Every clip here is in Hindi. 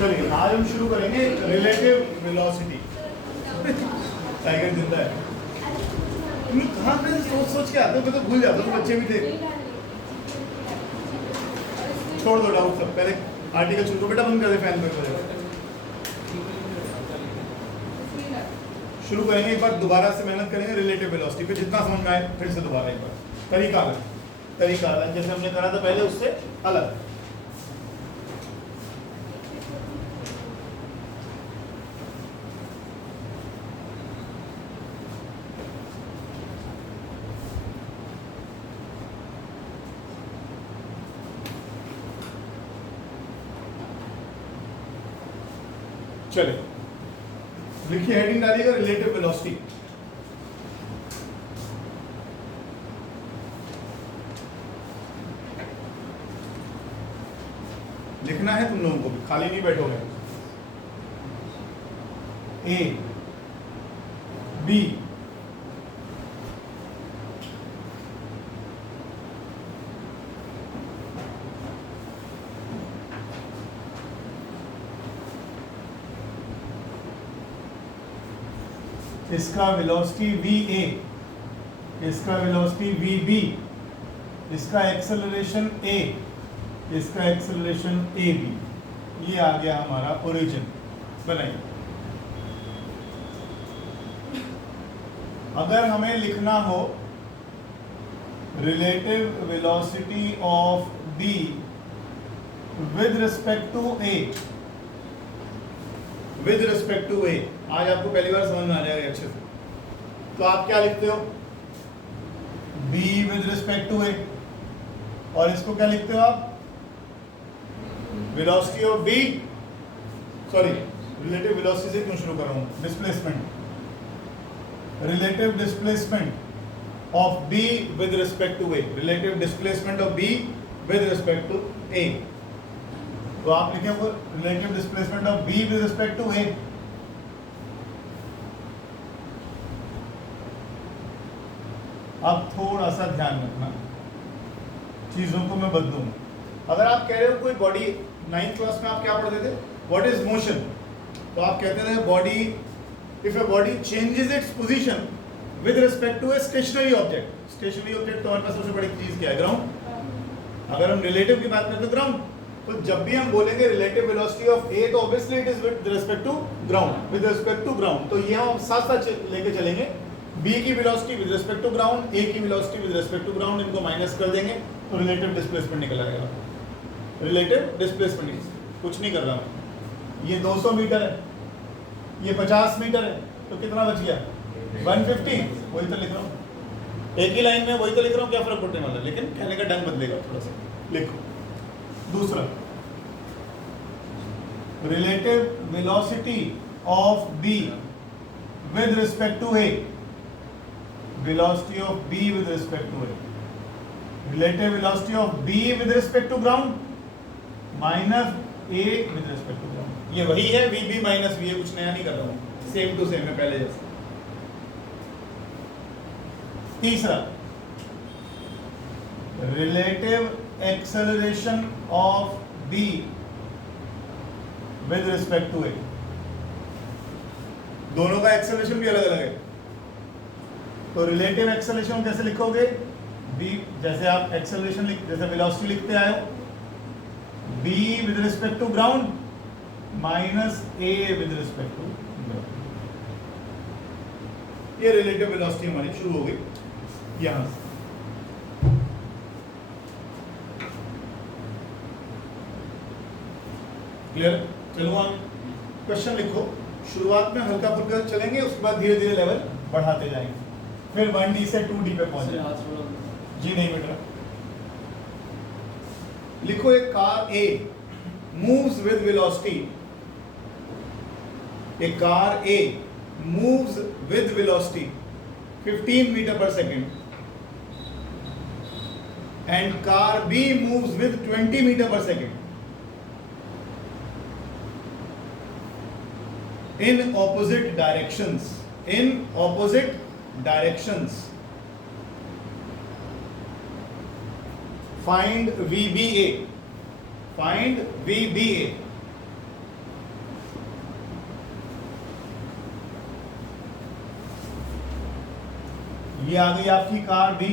चलिए आज हम शुरू करेंगे रिलेटिव वेलोसिटी। टाइगर जिंदा है। तुम कहाँ पे सोच के आते हो? मैं तो भूल जाता हूँ, बच्चे भी थे। छोड़ दो डाउट सब, पहले आर्टिकल शुरू करो। बेटा बंद कर दे फैन पे। शुरू करेंगे एक बार, दोबारा से मेहनत करेंगे रिलेटिव वेलोसिटी पे, जितना समझ में आए फिर से दोबारा एक बार। तरीका अलग जैसे हमने करा था पहले, उससे अलग। चले लिखिए, हेडिंग डालिएगा रिलेटिव वेलोसिटी। लिखना है तुम लोगों को भी, खाली नहीं बैठोगे। ए बी इसका वेलोसिटी वी ए, इसका वेलोसिटी वी बी, इसका एक्सेलरेशन ए, इसका एक्सेलरेशन ए बी। ये आ गया हमारा ओरिजिन। बनाइए। अगर हमें लिखना हो relative velocity of B with respect to A, with respect to A, आज आपको पहली बार समझ में आ जाएगा अच्छे से। तो आप क्या लिखते हो? b with respect to A, और इसको क्या लिखते हो आप? Velocity of b, sorry relative velocity से क्यों शुरू कर रहा हूं? Displacement, relative displacement of b with respect to a, relative displacement of b with respect to a। तो आप लिखें वो relative displacement of b with respect to a। अब थोड़ा सा ध्यान रखना, चीजों को मैं बदलूंगा। अगर आप कह रहे हो कोई बॉडी, 9th क्लास में आप क्या पढ़ते थे? What is motion? तो आप कहते थे body, if a body changes its position with respect to a stationary object. Stationary object तो हमारे पास सबसे बड़ी चीज क्या है? ग्राउंड। अगर हम रिलेटिव की बात करें तो ग्राउंड। तो जब भी हम बोलेंगे रिलेटिव वेलोसिटी ऑफ ए, तो obviously it is with respect to ground, with respect to ground. तो ये हम साथ साथ लेके चलेंगे। b की velocity with respect to ground, a की velocity with respect to ground, इनको माइनस कर देंगे तो रिलेटिव डिस्प्लेसमेंट निकल आएगा। रिलेटिव डिस्प्लेसमेंट, कुछ नहीं कर रहा हूं। ये 200 मीटर है, ये 50 मीटर है, तो कितना बच गया? 150। वही तो लिख रहा हूँ, एक ही लाइन में वही तो लिख रहा हूँ, क्या फर्क पड़ने वाला है? लेकिन कहने का ढंग बदलेगा थोड़ा सा। लिखो दूसरा, relative velocity of b with respect to a, velocity of b with respect to a, relative velocity of b with respect to ground minus a with respect to ground। ये वही है vb minus va, कुछ नया नहीं कर रहा हूँ, सेम टू सेम है पहले जैसे। तीसरा, relative acceleration of b with respect to a, दोनों का एक्सेलरेशन भी अलग अलग है। तो रिलेटिव एक्सेलरेशन कैसे लिखोगे? b, जैसे आप एक्सेलरेशन जैसे वेलोसिटी लिखते आए हो, b with respect to ground minus a with respect to ground. ये रिलेटिव वेलोसिटी हमारी शुरू हो गई यहां से। क्लियर? चलो हम क्वेश्चन लिखो। शुरुआत में हल्का फुल्का चलेंगे, उसके बाद धीरे धीरे लेवल बढ़ाते जाएंगे, फिर 1D से 2D पे पहुंच जाएंगे। जी नहीं बेटा। लिखो एक car A moves with velocity, a car A moves with velocity 15 meter per second and car B moves with 20 meter per second in opposite directions, in opposite directions. Find VBA, find VBA। ये आ गई आपकी कार बी,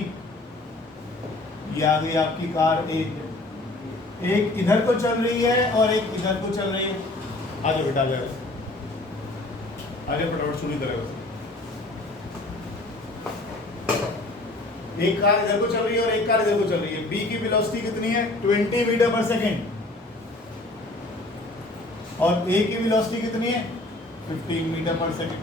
ये आ गई आपकी कार ए। एक इधर को चल रही है और एक इधर को चल रही है। आगे बेटा आगे आगे फटाफट शुरू करेगा। एक कार इधर को चल रही है और एक कार इधर को चल रही है। बी की वेलोसिटी कितनी है? 20 मीटर पर सेकेंड। और ए की वेलोसिटी कितनी है? 15 मीटर पर सेकेंड।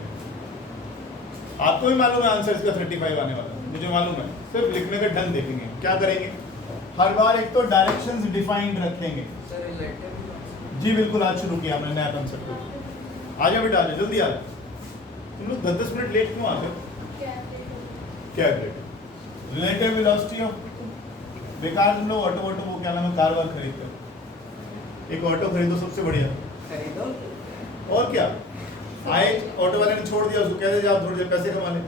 आपको भी मालूम है आंसर इसका 35 आने वाला है, मुझे मालूम है। सिर्फ लिखने का ढंग देखेंगे। क्या करेंगे? हर बार एक तो डायरेक्शंस डिफाइंड रखेंगे। जी बिल्कुल, आज शुरू किया हमने नया कंसेप्ट। आ जाओ बेटा, आ जाओ, जल्दी आ जाओ। तुम लोग 10-10 मिनट लेट क्यों आते हो? क्या लेट? रिलेटिव वेलोसिटी ऑफ, बेकार तुम लोग ऑटो वो क्या नाम है, कार वार खरीदते हो। एक ऑटो खरीदो, सबसे बढ़िया खरीदो। और क्या, आए ऑटो वाले ने छोड़ दिया उसको, कहते थे आप थोड़ी देर पैसे कमा ले।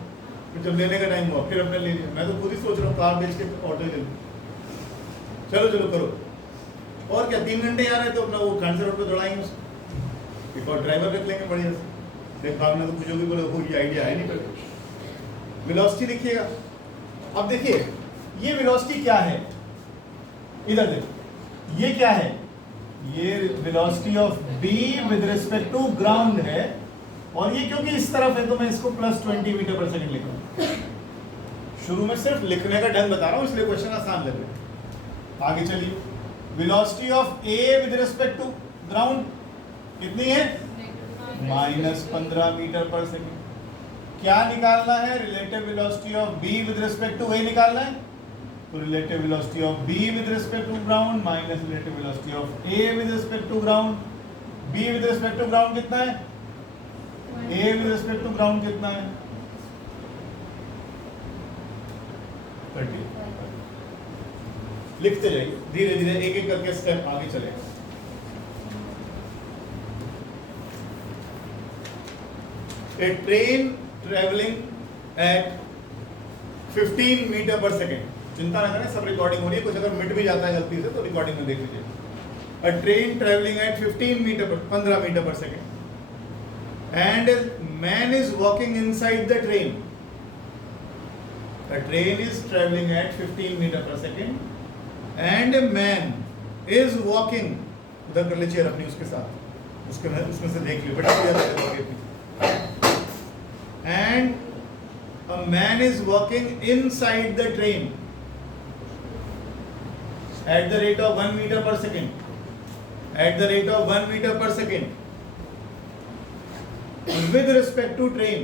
फिर जब लेने का टाइम हुआ फिर अपने ले लिया। मैं तो खुद ही सोच रहा हूँ कार बेच के ऑटो ले लूँ। चलो चलो करो। और क्या, 3 घंटे आ रहे तो अपना वो खान से रोड पे दौड़ाएंगे उसको। एक और ड्राइवर रख लेंगे बढ़िया से। देख भावना तो पूछोगे, बोले वो ये आइडिया है नहीं। पर वेलोसिटी देखिएगा। अब देखिए ये वेलोसिटी क्या है, इधर देखो ये क्या है, ये velocity of b with respect to ground है। और ये क्योंकि इस तरफ है तो मैं इसको +20 मीटर पर सेकंड लिख रहा हूं। शुरू में सिर्फ लिखने का ढंग बता रहा हूं, इसलिए क्वेश्चन आसान लग रहा है। आगे चलिए, velocity of a with respect to ground कितनी है? -15 मीटर पर सेकंड। क्या निकालना है? Relative velocity of b with respect to a निकालना है। तो relative velocity of b with respect to ground minus relative velocity of a with respect to ground. b with respect to ground कितना है? a with respect to ground कितना है? 30। लिखते जाइए धीरे धीरे, एक एक करके स्टेप आगे चलेगा। A train traveling at 15 meter पर सेकेंड। चिंता ना करें, सब रिकॉर्डिंग हो रही है। कुछ अगर मिट भी जाता है गलती से तो रिकॉर्डिंग में देख लीजिए। A train traveling at 15 meter पर 15 मीटर पर second and a man is walking inside the train. A train is traveling at 15 meter पर second and a man is walking, उधर कर ले चेयर अपनी उसके साथ, उसमें से देख लियो बेटा। And a man is walking inside the train at the rate of 1 meter per second. At the rate of 1 meter per second. With respect to train.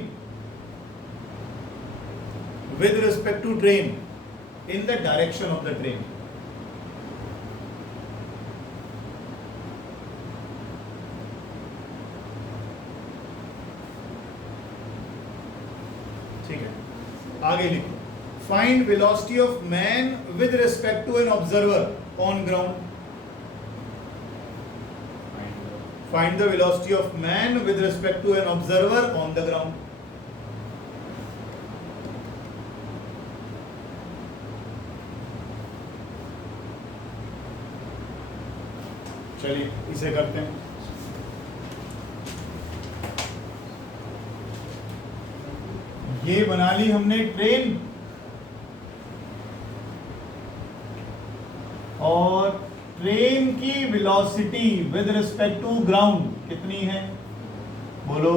With respect to train. In the direction of the train. ठीक है, आगे लिखो। Find velocity of man with respect to an observer on ground. Find the velocity of man with respect to an observer on the ground. चलिए इसे करते हैं। ये बना ली हमने ट्रेन, और ट्रेन की velocity with respect to ground कितनी है? बोलो।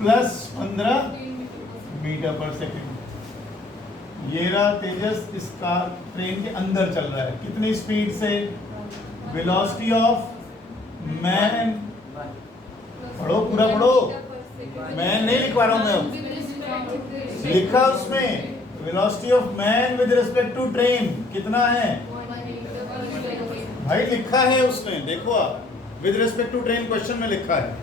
+15 मीटर पर सेकेंड। ये रहा तेजस, इसका ट्रेन के अंदर चल रहा है। कितनी स्पीड से? वेलोसिटी ऑफ मैन, पढ़ो पूरा पढ़ो, मैं नहीं लिखवा रहा हूं, मैं लिखा उसमें velocity of man with respect to train कितना है भाई, लिखा है उसमें, देखो आप, with respect to train question में लिखा है।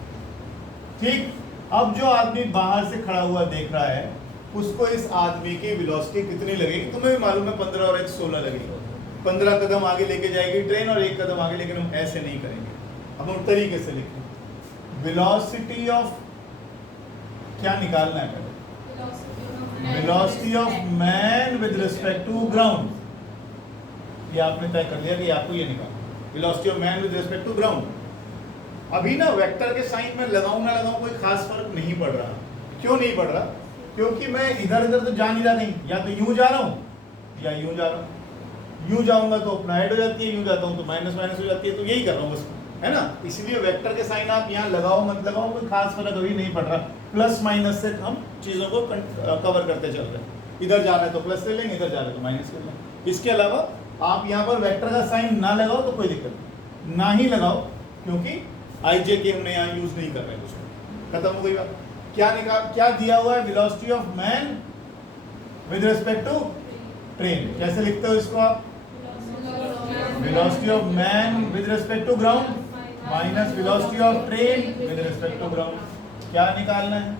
ठीक, अब जो आदमी बाहर से खड़ा हुआ देख रहा है उसको इस आदमी की वेलोसिटी कितनी लगेगी? तुम्हें भी मालूम है 15 और 1 16 लगेगी। 15 कदम आगे लेके जाएगी ट्रेन और 1 कदम आगे, लेकिन हम ऐसे नहीं करेंगे, अब हम तरीके से लिखें। वेलोसिटी ऑफ क्या निकालना है पहले? Velocity of man with respect to ground. ये आपने तय कर लिया कि आपको ये निकालना, velocity of man with respect to ground. अभी ना वेक्टर के साइन में लगाऊं ना लगाऊं कोई खास फर्क नहीं पड़ रहा। क्यों नहीं पड़ रहा? क्योंकि मैं इधर इधर तो जा नहीं रहा कहीं, या तो यूं जा रहा हूं या यूं जा रहा हूं। यूं जाऊंगा तो अपना ऐड हो जाती है, यूं जाता हूं तो माइनस माइनस हो जाती है, तो यही कर रहा हूं बस, है ना। इसलिए वेक्टर के साइन आप यहाँ लगाओ मत लगाओ कोई खास फर्क अभी नहीं पड़ रहा, प्लस माइनस से हम चीजों को कवर करते चल रहे हैं। इधर जा रहे हैं तो प्लस ले लेंगे, इधर जा रहे हैं तो माइनस ले लेंगे। इसके अलावा आप यहाँ पर वेक्टर का साइन ना लगाओ तो कोई दिक्कत नहीं, ना ही लगाओ, क्योंकि आई जे के हमने यहाँ यूज नहीं कर रहे हैं उसको। खत्म हो गई बात। क्या दिया हुआ है, velocity of man with respect to train. कैसे लिखते हो इसको आप, velocity of man with respect to ground minus velocity of train with respect to ground. क्या निकालना है,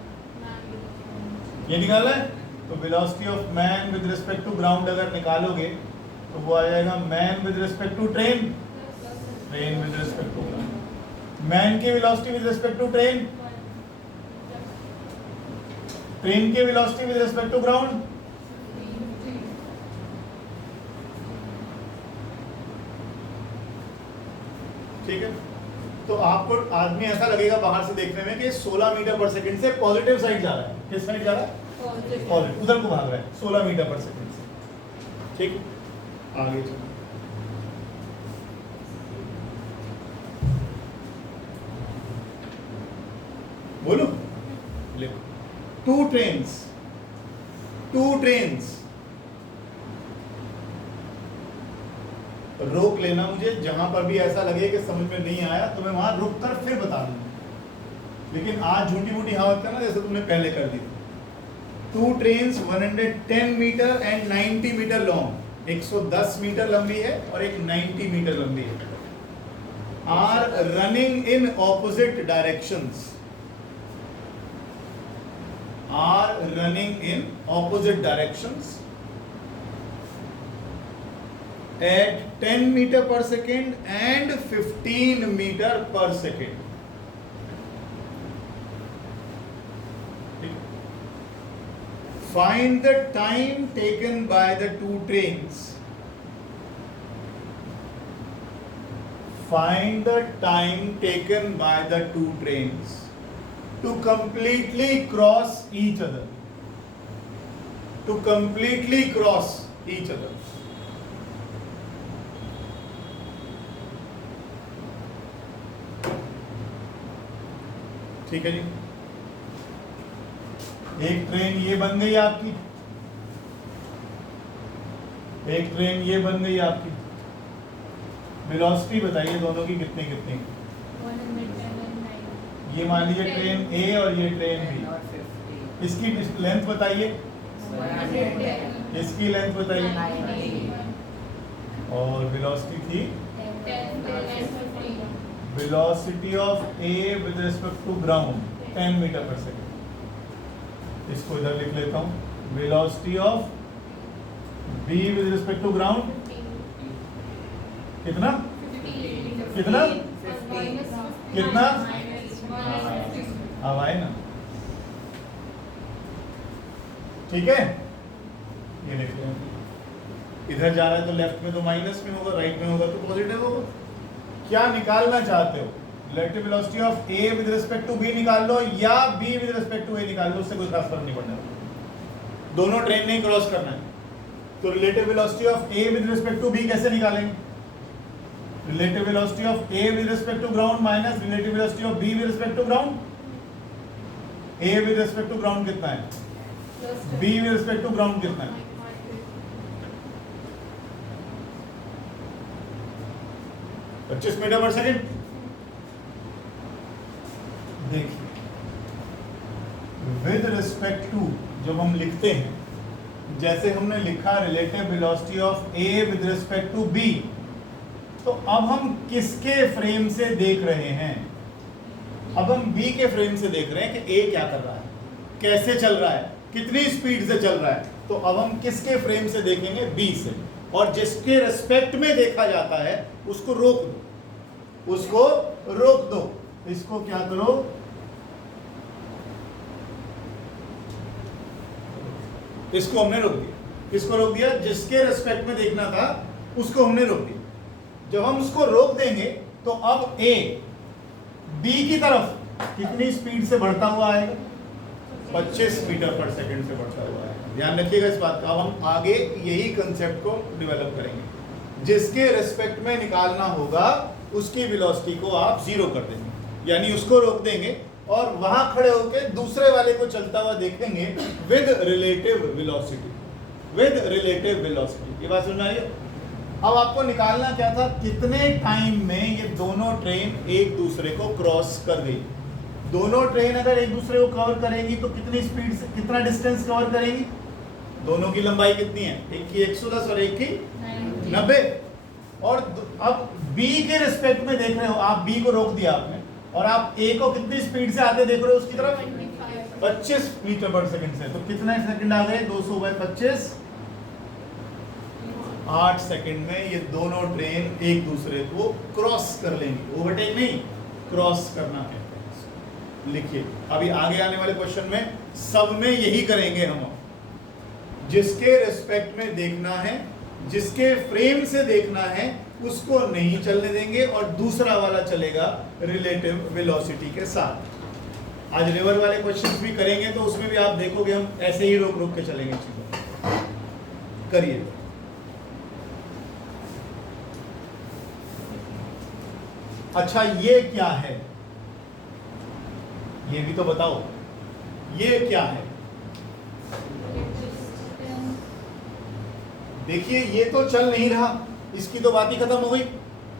ये निकालना है। तो velocity of man with respect to ground अगर निकालोगे तो वो आ जाएगा man with respect to train, train with respect to ground. Man की velocity with respect to train, train की velocity with respect to ground. ठीक है, तो आपको आदमी ऐसा लगेगा बाहर से देखने में कि 16 मीटर पर सेकंड से पॉजिटिव साइड जा रहा है। किस साइड जा रहा है, पॉजिटिव, उधर को भाग रहा है 16 मीटर पर सेकंड से। ठीक, आगे चलो। बोलो, लिखो, टू ट्रेन्स। रोक लेना मुझे, जहां पर भी ऐसा लगे कि समझ में नहीं आया तो मैं वहां रुक कर फिर बता दूंगा, लेकिन आज झूठी मूठी हाँ करना जैसे तुमने पहले कर दी। Two trains 110 metre and 90 metre long, 110 metre लंबी है और एक 90 मीटर लंबी है, are running in opposite directions, are running in opposite directions at 10 meter per second and 15 meter per second. Find the time taken by the two trains. Find the time taken by the two trains to completely cross each other. To completely cross each other. ठीक है जी, एक ट्रेन ये बन गई आपकी, एक ट्रेन ये बन गई आपकी। वेलोसिटी बताइए दोनों की कितनी कितनी। ये मान लीजिए ट्रेन ए और ये ट्रेन बी, इसकी लेंथ बताइए, इसकी लेंथ बताइए, और वेलोसिटी थी, velocity of A with respect to ground 10 metre पर सेकेंड। इसको इधर लिख लेता हूँ, velocity of B with respect to ground कितना कितना कितना, अब आए ना, ठीक है। ये लिख लें, इधर जा रहा है तो लेफ्ट में तो माइनस में होगा, राइट में होगा तो पॉजिटिव होगा। क्या निकालना चाहते हो, relative velocity of A with respect to B निकाल लो या B with respect to A निकाल लो, उससे कोई खास फर्क नहीं पड़ने वाला, दोनों ट्रेन नहीं क्रॉस करना है। तो relative velocity of A with respect to B कैसे निकालेंगे, relative velocity of A with respect to ground minus relative velocity of B with respect to ground. A with respect to ground कितना है, B with respect to ground कितना है, 25 मीटर पर सेकेंड। देखिए, विद रिस्पेक्ट टू जब हम लिखते हैं, जैसे हमने लिखा relative velocity of A with respect to B, तो अब हम किसके फ्रेम से देख रहे हैं, अब हम बी के फ्रेम से देख रहे हैं कि ए क्या कर रहा है, कैसे चल रहा है, कितनी स्पीड से चल रहा है। तो अब हम किसके फ्रेम से देखेंगे, बी से, और जिसके रिस्पेक्ट में देखा जाता है उसको रोक दो, उसको रोक दो। इसको क्या करो, इसको हमने रोक दिया, किसको रोक दिया, जिसके रिस्पेक्ट में देखना था उसको हमने रोक दिया। जब हम उसको रोक देंगे तो अब ए बी की तरफ कितनी स्पीड से बढ़ता हुआ आएगा, 25 मीटर पर सेकंड से बढ़ता हुआ है। ध्यान रखिएगा इस बात का। अब हम आगे यही कंसेप्ट को डेवलप करेंगे। जिसके रिस्पेक्ट में निकालना होगा उसकी वेलोसिटी को आप जीरो कर देंगे, यानी उसको रोक देंगे और वहां खड़े होकर दूसरे वाले को चलता हुआ देखेंगे with relative velocity, with relative velocity. ये बात सुन रही है? अब आपको निकालना क्या था, कितने टाइम में ये दोनों ट्रेन एक दूसरे को क्रॉस कर गई। दोनों ट्रेन अगर एक दूसरे को कवर करेंगी तो कितनी स्पीड से, कितना डिस्टेंस कवर करेंगी? दोनों की लंबाई कितनी है? एक की 110 और एक की 90। और अब B के रिस्पेक्ट में देख रहे हो आप, B को रोक दिया आपने और आप A को कितनी स्पीड से आते देख रहे हो उसकी तरफ? 25 मीटर पर सेकंड से। तो कितने सेकंड आ गए? 200/25, 8 सेकंड में ये दोनों ट्रेन एक दूसरे को क्रॉस कर लेंगी। ओवरटेक नहीं, क्रॉस करना है। लिखिए, अभी आगे आने वाले क्वेश्चन में सब में यही करेंगे हम। जिसके रिस्पेक्ट में देखना है, जिसके फ्रेम से देखना है उसको नहीं चलने देंगे और दूसरा वाला चलेगा रिलेटिव वेलोसिटी के साथ। आज रिवर वाले क्वेश्चंस भी करेंगे तो उसमें भी आप देखोगे हम ऐसे ही रोक रोक के चलेंगे चीजों। करिए। अच्छा, ये क्या है? ये भी तो बताओ, ये क्या है? देखिए, ये तो चल नहीं रहा, इसकी तो बात ही खत्म हो गई।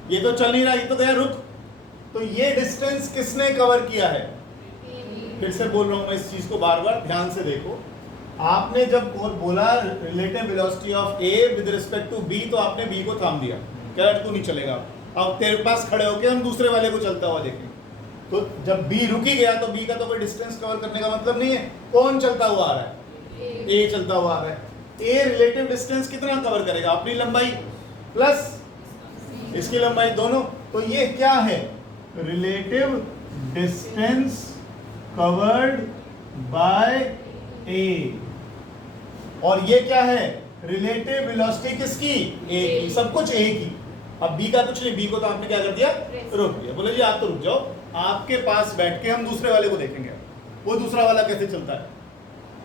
ये तो चल नहीं रहा, ये तो गया रुक। तो ये डिस्टेंस किसने कवर किया है? फिर से बोल रहा हूं मैं इस चीज को बार बार ध्यान से देखो। आपने जब बोला relative velocity of A with respect to B, तो आपने बी को थाम दिया, कह तू नहीं चलेगा। अब तेरे पास खड़े होके हम दूसरे वाले को चलता हुआ देखें, तो जब बी रुक ही गया तो बी का तो कोई डिस्टेंस कवर करने का मतलब नहीं है। कौन चलता हुआ आ रहा है? ए चलता हुआ आ रहा है। ए रिलेटिव डिस्टेंस कितना कवर करेगा? अपनी लंबाई प्लस इसकी लंबाई, दोनों। तो ये क्या है? रिलेटिव डिस्टेंस कवर्ड बाय ए। और ये क्या है? रिलेटिव वेलोसिटी किसकी? ए की। सब कुछ ए की। अब बी का कुछ नहीं, बी को तो आपने क्या कर दिया? रोक दिया। बोले जी आप तो रुक जाओ, आपके पास बैठ के हम दूसरे वाले को देखेंगे, वो दूसरा वाला कैसे चलता है।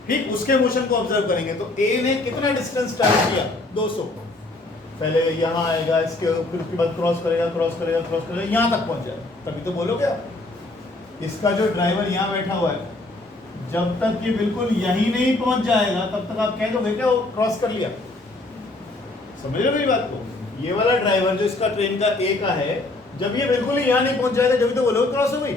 ठीक, उसके मोशन को ऑब्जर्व करेंगे। तो ए ने कितना डिस्टेंस ट्रैवल किया? 200। पहले यहाँ आएगा, इसके फिर उसके बाद क्रॉस करेगा, क्रॉस करेगा, क्रॉस करेगा, यहाँ तक पहुंच जाएगा। तभी तो बोलोगे आप। इसका जो ड्राइवर यहाँ बैठा हुआ है, जब तक ये बिल्कुल यहीं नहीं पहुंच जाएगा तब तक आप कह दोगे क्या वो क्रॉस कर लिया। समझ रहे हो मेरी बात को? ये वाला ड्राइवर जो इसका ट्रेन का ए का है, जब ये बिल्कुल ही यहाँ नहीं पहुंच जाएगा जब तो बोलोगे क्रॉस हो गई।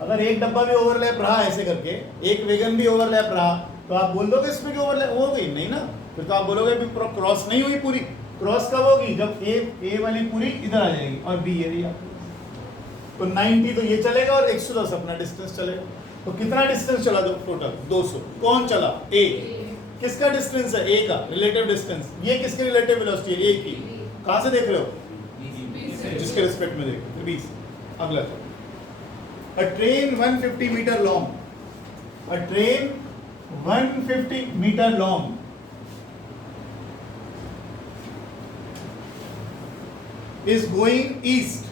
अगर एक डब्बा भी ओवरलैप रहा ऐसे करके, एक वेगन भी ओवरलैप रहा, तो आप बोल दोगे इसमें कि ओवरलैप हो गई? नहीं ना, फिर तो आप बोलोगे भी क्रॉस नहीं हुई पूरी। क्रॉस कब होगी? जब ए वाली पूरी इधर आ जाएगी और बी एरिया। तो 90 तो ये चलेगा और 110 अपना डिस्टेंस चलेगा। तो कितना डिस्टेंस चला दो टोटल? 200। कौन चला? ए। किसका डिस्टेंस है? ए का रिलेटिव डिस्टेंस। ये किसकी रिलेटिव वेलोसिटी है? ए की। कहां से देख रहे हो? जिसके रिस्पेक्ट में देख रहे हो, 20। अगला A train 150 meter long. A train 150 meter long is going east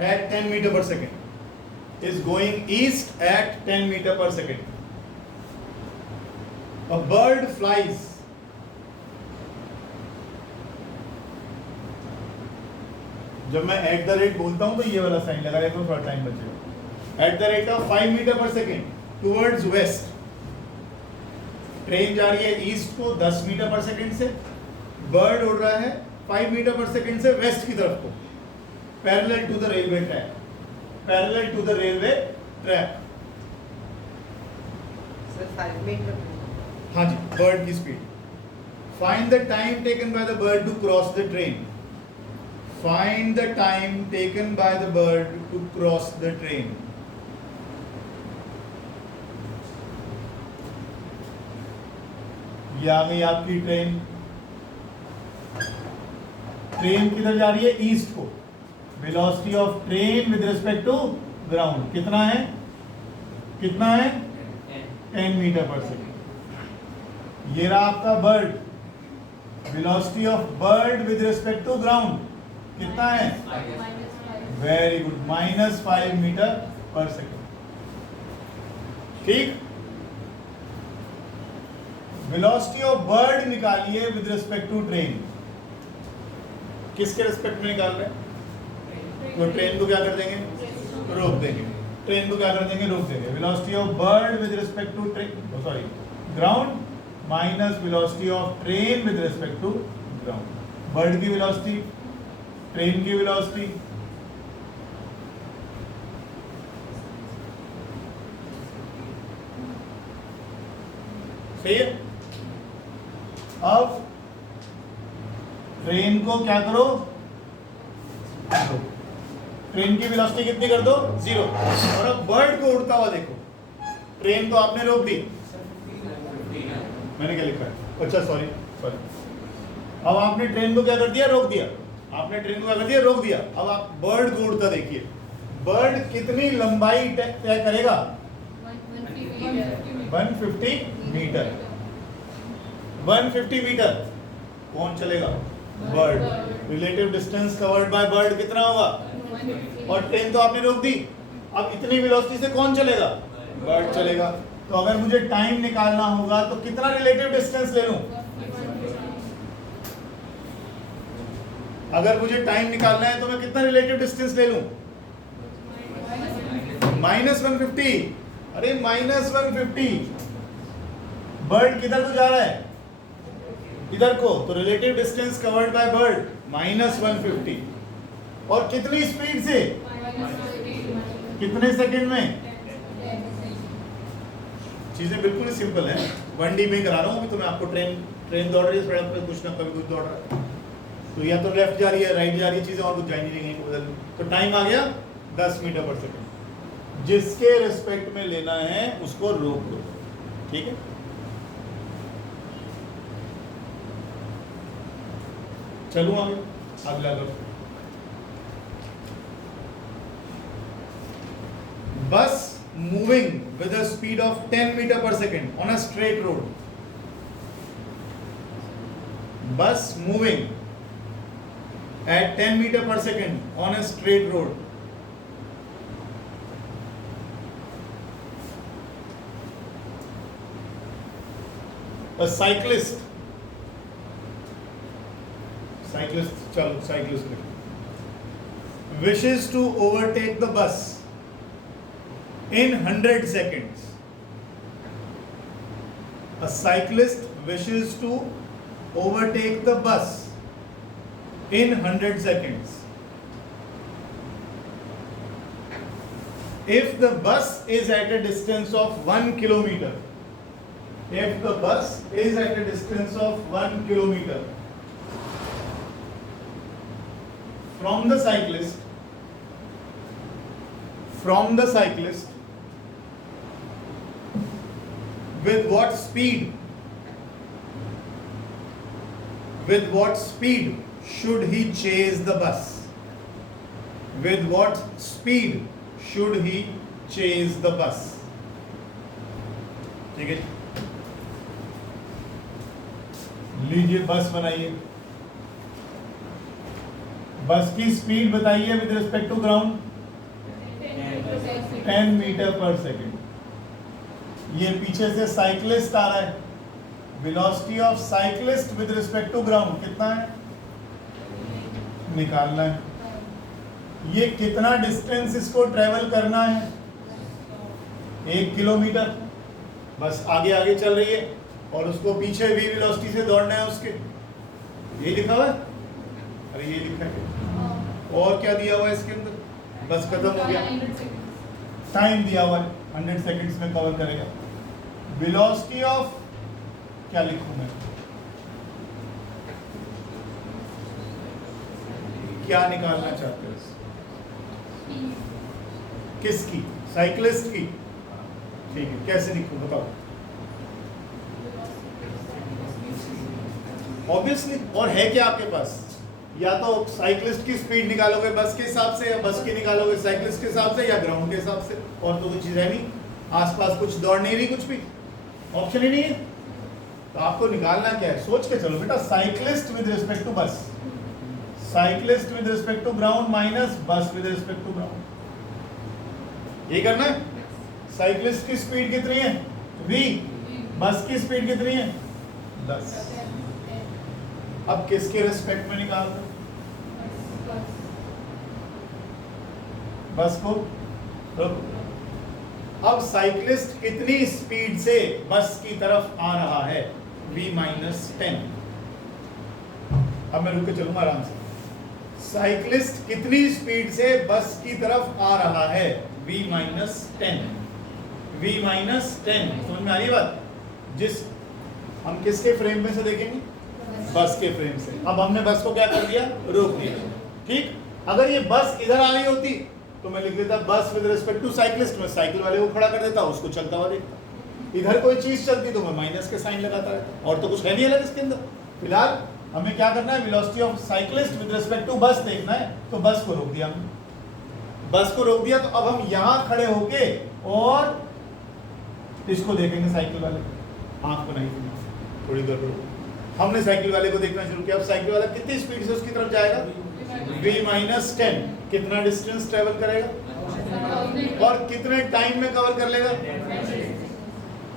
at 10 meter per second. Is going east at 10 meter per second. A bird flies. जब मैं एट द रेट बोलता हूं तो ये वाला साइन लगाएगा तो थोड़ा टाइम बचेगा। At the rate of 5 meter per second towards west. Train जा रही है ईस्ट को 10 मीटर पर सेकंड से, बर्ड उड़ रहा है 5 मीटर पर सेकंड से वेस्ट की तरफ को, parallel to the railway track, parallel to the railway track. Sir 5 meter. हाँ जी, बर्ड की speed. Find the time taken by the bird to cross the train. Find the time taken by the bird to cross the train. ये आ गई आपकी ट्रेन। ट्रेन किधर जा रही है? ईस्ट को। Velocity of train with respect to ground कितना है? कितना है? 10 मीटर पर सेकेंड। ये रहा आपका bird. Velocity of bird with respect to ground कितना है? वेरी गुड, -5 मीटर पर सेकेंड। ठीक, वेलोसिटी ऑफ बर्ड निकालिए विद रिस्पेक्ट टू ट्रेन। किसके रिस्पेक्ट में निकाल रहे हैं? तो ट्रेन को क्या कर देंगे? रोक देंगे। ट्रेन को क्या कर देंगे? रोक देंगे। Velocity of bird with respect to train, sorry ground, minus velocity of train with respect to ground. Bird की वेलोसिटी, ट्रेन की वेलोसिटी, सही है। अब ट्रेन को क्या करो? ट्रेन की वेलोसिटी कितनी कर दो? 0। और अब बर्ड को उड़ता हुआ देखो। ट्रेन को आपने रोक दी, मैंने क्या लिखा है? अच्छा सॉरी। अब आपने ट्रेन को क्या कर दिया? रोक दिया। आपने ट्रेन को क्या कर दिया? रोक दिया। अब आप बर्ड को उड़ता देखिए। बर्ड कितनी लंबाई तय करेगा? 150 मीटर। 150 मीटर कौन चलेगा? Bird. Relative distance covered bye bird कितना होगा? और ट्रेन तो आपने रोक दी। अब इतनी वेलोसिटी से कौन चलेगा? बर्ड चलेगा। तो अगर मुझे टाइम निकालना होगा तो कितना रिलेटिव डिस्टेंस ले लूं? अगर मुझे टाइम निकालना है तो मैं कितना रिलेटिव डिस्टेंस ले लूं? -150। अरे -150। बर्ड किधर को जा रहा है? इधर को। तो relative distance covered bye bird -150। और कितनी स्पीड से? कितने सेकंड में? चीजें बिल्कुल ही सिंपल है। 1D में करा रहा हूँ अभी तो मैं आपको। ट्रेन दौड़ रही है सड़क पे, कुछ ना कभी कुछ दौड़ रहा है, तो या तो लेफ्ट जा रही है, राइट जा रही है, चीजें और कुछ जा नहीं रही बदल। तो टाइम आ गया 10 मीटर पर सेकंड। जिसके रिस्पेक्ट में लेना है उसको रोक दो, ठीक है। चलूं आगे, अगला करो। बस moving with a speed of 10 meter per second on a straight road. Bus moving at 10 meter per second on a straight road. A cyclist wishes to overtake the bus in 100 seconds. A cyclist wishes to overtake the bus in 100 seconds. If the bus is at a distance of 1 kilometer, if the bus is at a distance of 1 kilometer from the cyclist, with what speed should he chase the bus? With what speed should he chase the bus? ठीक है, लीजिए बस बनाइए। बस की स्पीड बताइए with respect to ground. 10 metre पर सेकेंड। ये पीछे से साइक्लिस्ट आ रहा है। Velocity of cyclist with respect to ground कितना है? निकालना है। ये कितना डिस्टेंस इसको ट्रेवल करना है? 1 किलोमीटर। बस आगे आगे चल रही है और उसको पीछे भी वेलोसिटी से दौड़ना है उसके। ये लिखा हुआ है? अरे ये लिखा है। और क्या दिया हुआ है इसके अंदर? बस खत्म हो गया। टाइम दिया हुआ है 100 सेकंड्स में कवर करेगा। वेलोसिटी ऑफ क्या लिखूं मैं? क्या निकालना चाहते हो? किसकी? साइक्लिस्ट की। ठीक है, कैसे लिखूं बताओ? ऑब्वियसली। और है क्या आपके पास? या तो साइक्लिस्ट की स्पीड निकालोगे बस के हिसाब से, या बस की निकालोगे साइक्लिस्ट के हिसाब से, या ग्राउंड के हिसाब से। और तो कुछ चीज है नहीं, आसपास कुछ दौड़ नहीं रही, कुछ भी ऑप्शन ही नहीं है। तो आपको निकालना क्या है? सोच के चलो बेटा। Cyclist with respect to bus, cyclist with respect to ground minus bus with respect to ground. ये करना है। साइक्लिस्ट की स्पीड कितनी है? v। बस की स्पीड कितनी है? 10। अब किसके रेस्पेक्ट में निकाल दो? बस को रुको। अब साइक्लिस्ट कितनी स्पीड से बस की तरफ आ रहा है? v-10। अब मैं रुक के चलूंगा आराम से। साइक्लिस्ट कितनी स्पीड से बस की तरफ आ रहा है? v-10। v-10 समझ में आ रही बात? जिस हम किसके फ्रेम में से देखेंगे? बस के फ्रेम से। अब हमने बस को क्या कर दिया? रोक दिया। ठीक, अगर ये बस इधर आ रही होती तो मैं लिख देता बस विद रिस्पेक्ट टू साइक्लिस्ट, मैं साइकिल वाले को खड़ा कर देता, उसको चलता हुआ देखता। इधर कोई चीज चलती तो मैं माइनस के साइन लगाता रहता, और तो कुछ है नहीं अलग इसके अंदर। फिलहाल हमें क्या करना है? Velocity of cyclist with respect to bus देखना है, तो बस को रोक दिया हमने। बस को रोक दिया तो अब हम यहां खड़े होके और इसको देखेंगे साइकिल वाले। आंख बनाई थी थोड़ी देर रुको। हमने साइकिल वाले को देखना शुरू किया। अब साइकिल वाला कितनी स्पीड से उसकी तरफ जाएगा? v-10। कितना डिस्टेंस ट्रेवल करेगा और कितने टाइम में कवर कर लेगा?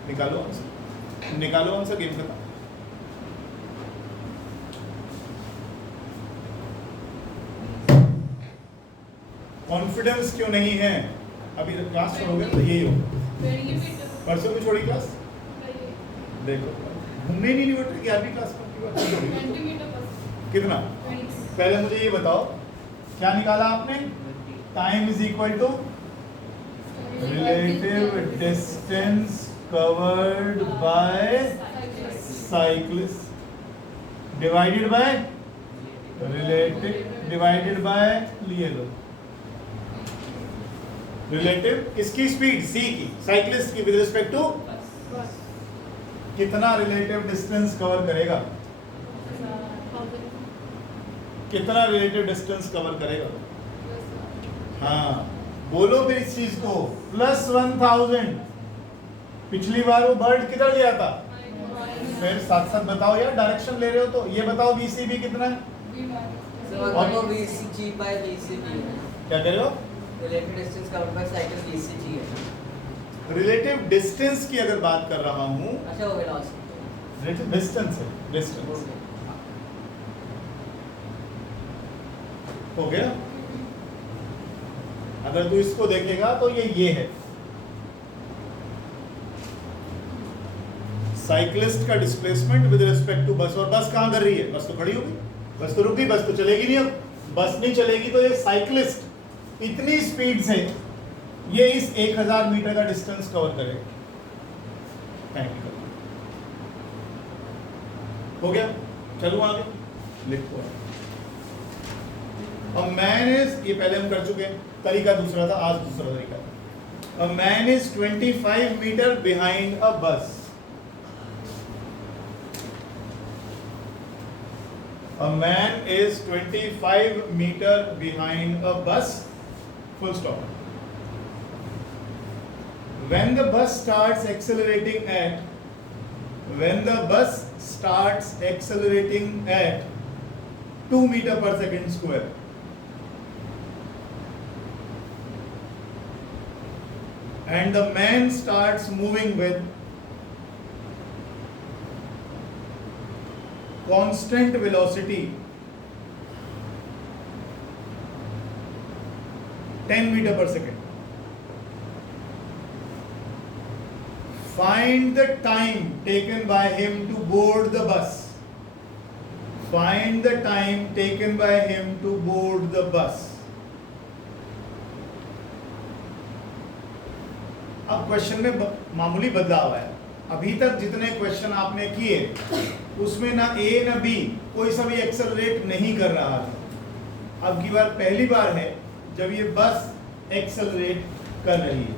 निकालो आंसर, निकालो आंसर, गेम खत्म। कॉन्फिडेंस क्यों नहीं है? अभी जब क्लास छोड़ोगे तो यही होगा। परसों भी छोड़ी क्लास, देखो घूमने ही नहीं निकल रही। 11वीं क्लास कितना? पहले मुझे ये बताओ, क्या निकाला आपने? Time is equal to relative distance covered by cyclist divided by relative divided by, लिए लो रिलेटिव किसकी स्पीड? c की, साइक्लिस्ट की विद रिस्पेक्ट टू कितना रिलेटिव डिस्टेंस कवर करेगा? कितना रिलेटिव डिस्टेंस कवर करेगा? हाँ बोलो फिर इस चीज को। +1000। पिछली बार वो बर्ड किधर गया था? फिर साथ साथ बताओ यार, डायरेक्शन ले रहे हो तो ये बताओ VCB कितना है? और VCG by VCB। क्या कह रहे हो? Relative distance covered bye cycle VCG है। रिलेटिव डिस्टेंस की अगर बात कर रहा हूँ, अच्छा वो वेलोसिटी, रिलेटिव डिस्टेंस है, डिस्टेंस हो गया। अगर तू इसको देखेगा तो ये है साइक्लिस्ट का डिस्प्लेसमेंट विद रिस्पेक्ट टू बस। और बस कहां कर रही है? बस तो खड़ी होगी, बस तो रुक गई, बस तो चलेगी नहीं। अब बस नहीं चलेगी तो ये साइक्लिस्ट इतनी स्पीड से ये इस 1000 मीटर का डिस्टेंस कवर करेगा। हो गया, चलो आगे लिखो। A man is, ये पहले हम कर चुके हैं, तरीका दूसरा था, आज दूसरा तरीका। A man is 25 meter behind a bus. A man is 25 meter behind a bus. Full stop. When the bus starts accelerating at 2 meter per second square, and the man starts moving with constant velocity 10 meter per second. Find the time taken by him to board the bus. Find the time taken by him to board the bus. अब क्वेश्चन में मामूली बदलाव है। अभी तक जितने क्वेश्चन आपने किए उसमें ना ए ना बी कोई सा भी एक्सेलरेट नहीं कर रहा था। अब की बार पहली बार है जब ये बस एक्सेलरेट कर रही है,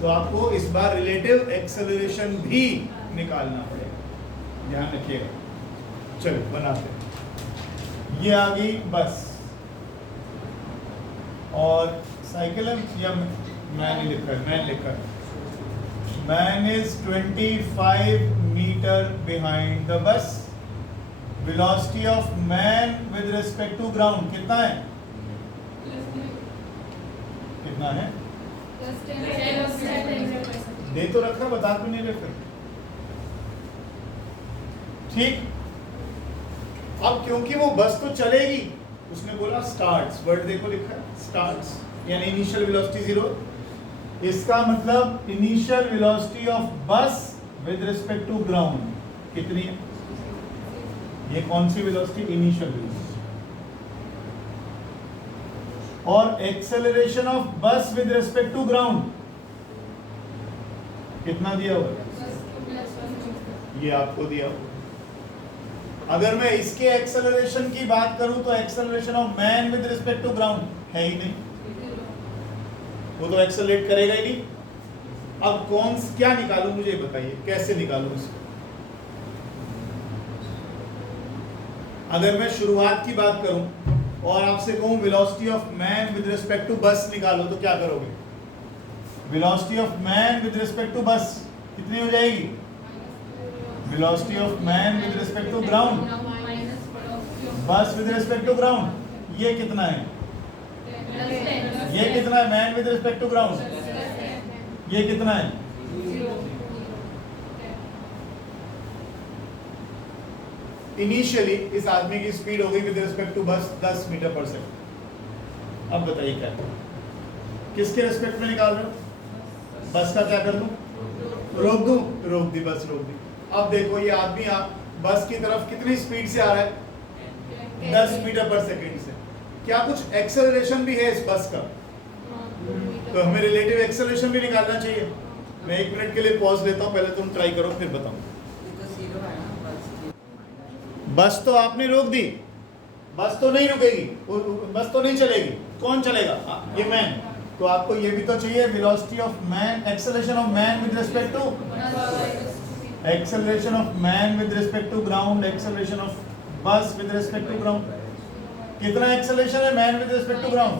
तो आपको इस बार रिलेटिव एक्सेलरेशन भी निकालना पड़ेगा, ध्यान रखिएगा। चलो बनाते हैं। ये आ गई बस और साइकिल है, या मैंने लिखा है, मैंने लिखा है Man is 25 meter behind the bus. Velocity of man with respect to ground कितना है? कितना है? दे तो रखा, बता तो नहीं रहे फिर। ठीक। अब क्योंकि वो बस तो चलेगी, उसने बोला स्टार्ट्स, वर्ड देखो लिखा है स्टार्ट्स, यानी इनिशियल वेलोसिटी 0। इसका मतलब initial velocity of bus with respect to ground कितनी है? ये कौन सी वेलोसिटी? Initial velocity. और acceleration of bus with respect to ground कितना दिया हुआ? ये आपको दिया हुआ। अगर मैं इसके एक्सेलरेशन की बात करूं तो acceleration of man with respect to ground है ही नहीं, वो तो एक्सेलरेट करेगा ही नहीं। अब क्या निकालूं, मुझे बताइए कैसे निकालूं इसको? अगर मैं शुरुआत की बात करूं और आपसे कहूं velocity of man with respect to bus निकालो, तो क्या करोगे? Velocity of man with respect to bus कितनी हो जाएगी? Velocity of man with respect to ground bus with respect to ground, ये कितना है? ये कितना है man with respect to ground? ये कितना है? इनिशियली इस आदमी की स्पीड हो गई विद रिस्पेक्ट टू बस 10 मीटर पर सेकंड। अब बताइए क्या करें? किसके रिस्पेक्ट में निकाल रहे हो? बस का क्या कर दूं? रोक दूं? रोक दी, बस रोक दी। अब देखो ये आदमी बस की तरफ कितनी स्पीड से आ रहा है? 10 मीटर पर सेकंड से। क्या कुछ एक्सेलरेशन भी है इस बस का? तो हमें रिलेटिव एक्सेलरेशन भी निकालना चाहिए। मैं 1 मिनट के लिए पॉज लेता हूं, पहले तुम ट्राई करो फिर बताऊं। बस तो आपने रोक दी, बस तो नहीं रुकेगी, बस तो नहीं चलेगी, कौन चलेगा? ये मैन। तो आपको ये भी तो चाहिए velocity of man, acceleration of man with respect to acceleration of man with respect to ground, acceleration of bus with respect to ground. कितना एक्सेलरेशन है man with respect to ground?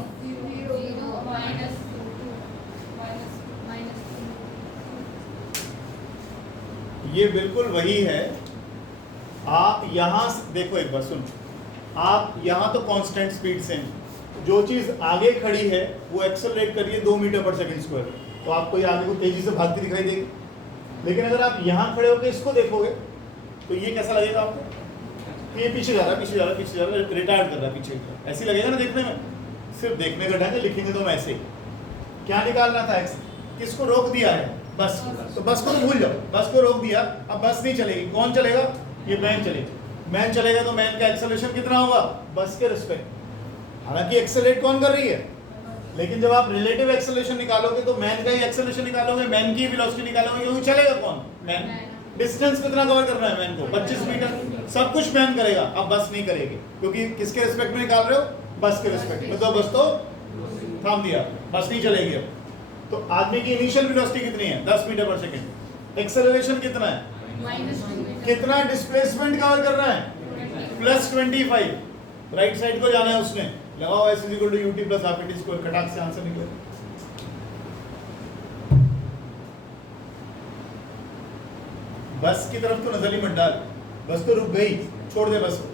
ये बिल्कुल वही है। आप यहां देखो एक बार सुन, आप यहां तो कांस्टेंट स्पीड से जो चीज आगे खड़ी है वो एक्सेलरेट करिए 2 मीटर पर सेकंड स्क्वायर, तो आपको ये आगे को तेजी से भागती दिखाई देगी। लेकिन अगर आप यहां खड़े होकर इसको देखोगे तो ये कैसा लगेगा आपको? ये पीछे जा रहा है, पीछे जा रहा है, पीछे जा रहा है, रिटार्ड कर रहा है पीछे। ऐसे लगेगा ना देखने में? सिर्फ देखने का ढंग है, लिखेंगे तो हम ऐसे। क्या निकालना था? किसको रोक दिया है? बस। तो बस को तो भूल जाओ, बस को रोक दिया, अब बस नहीं चलेगी, कौन चलेगा? ये मैन चलेगा। मैन चलेगा तो मैन का एक्सेलरेशन कितना होगा? बस के रिस्पेक्ट। हालांकि एक्सेलरेट कौन कर रही है? लेकिन जब आप रिलेटिव एक्सेलरेशन निकालोगे तो मैन का ही एक्सेलरेशन निकालोगे, मैन की वेलोसिटी निकालोगे, क्योंकि चलेगा कौन? मैन। डिस्टेंस कितना कवर करना है मैन को? 25 मीटर। सब कुछ मैन करेगा, अब बस नहीं करेगी, क्योंकि किसके रिस्पेक्ट में निकाल रहे हो? बस के रिस्पेक्ट में। तो बस तो थाम दिया, बस नहीं चलेगी अब। तो आदमी की इनिशियल वेलोसिटी कितनी है? 10 मीटर पर सेकंड। एक्सेलरेशन कितना है? कितना डिस्प्लेसमेंट कवर कर रहा है? +25। राइट साइड को जाना है उसने, लगाओ s = ut + half at square, खटाक से आंसर निकले। बस की तरफ तो नजर ही मत डाल, बस तो रुक गई, छोड़ दे बस को।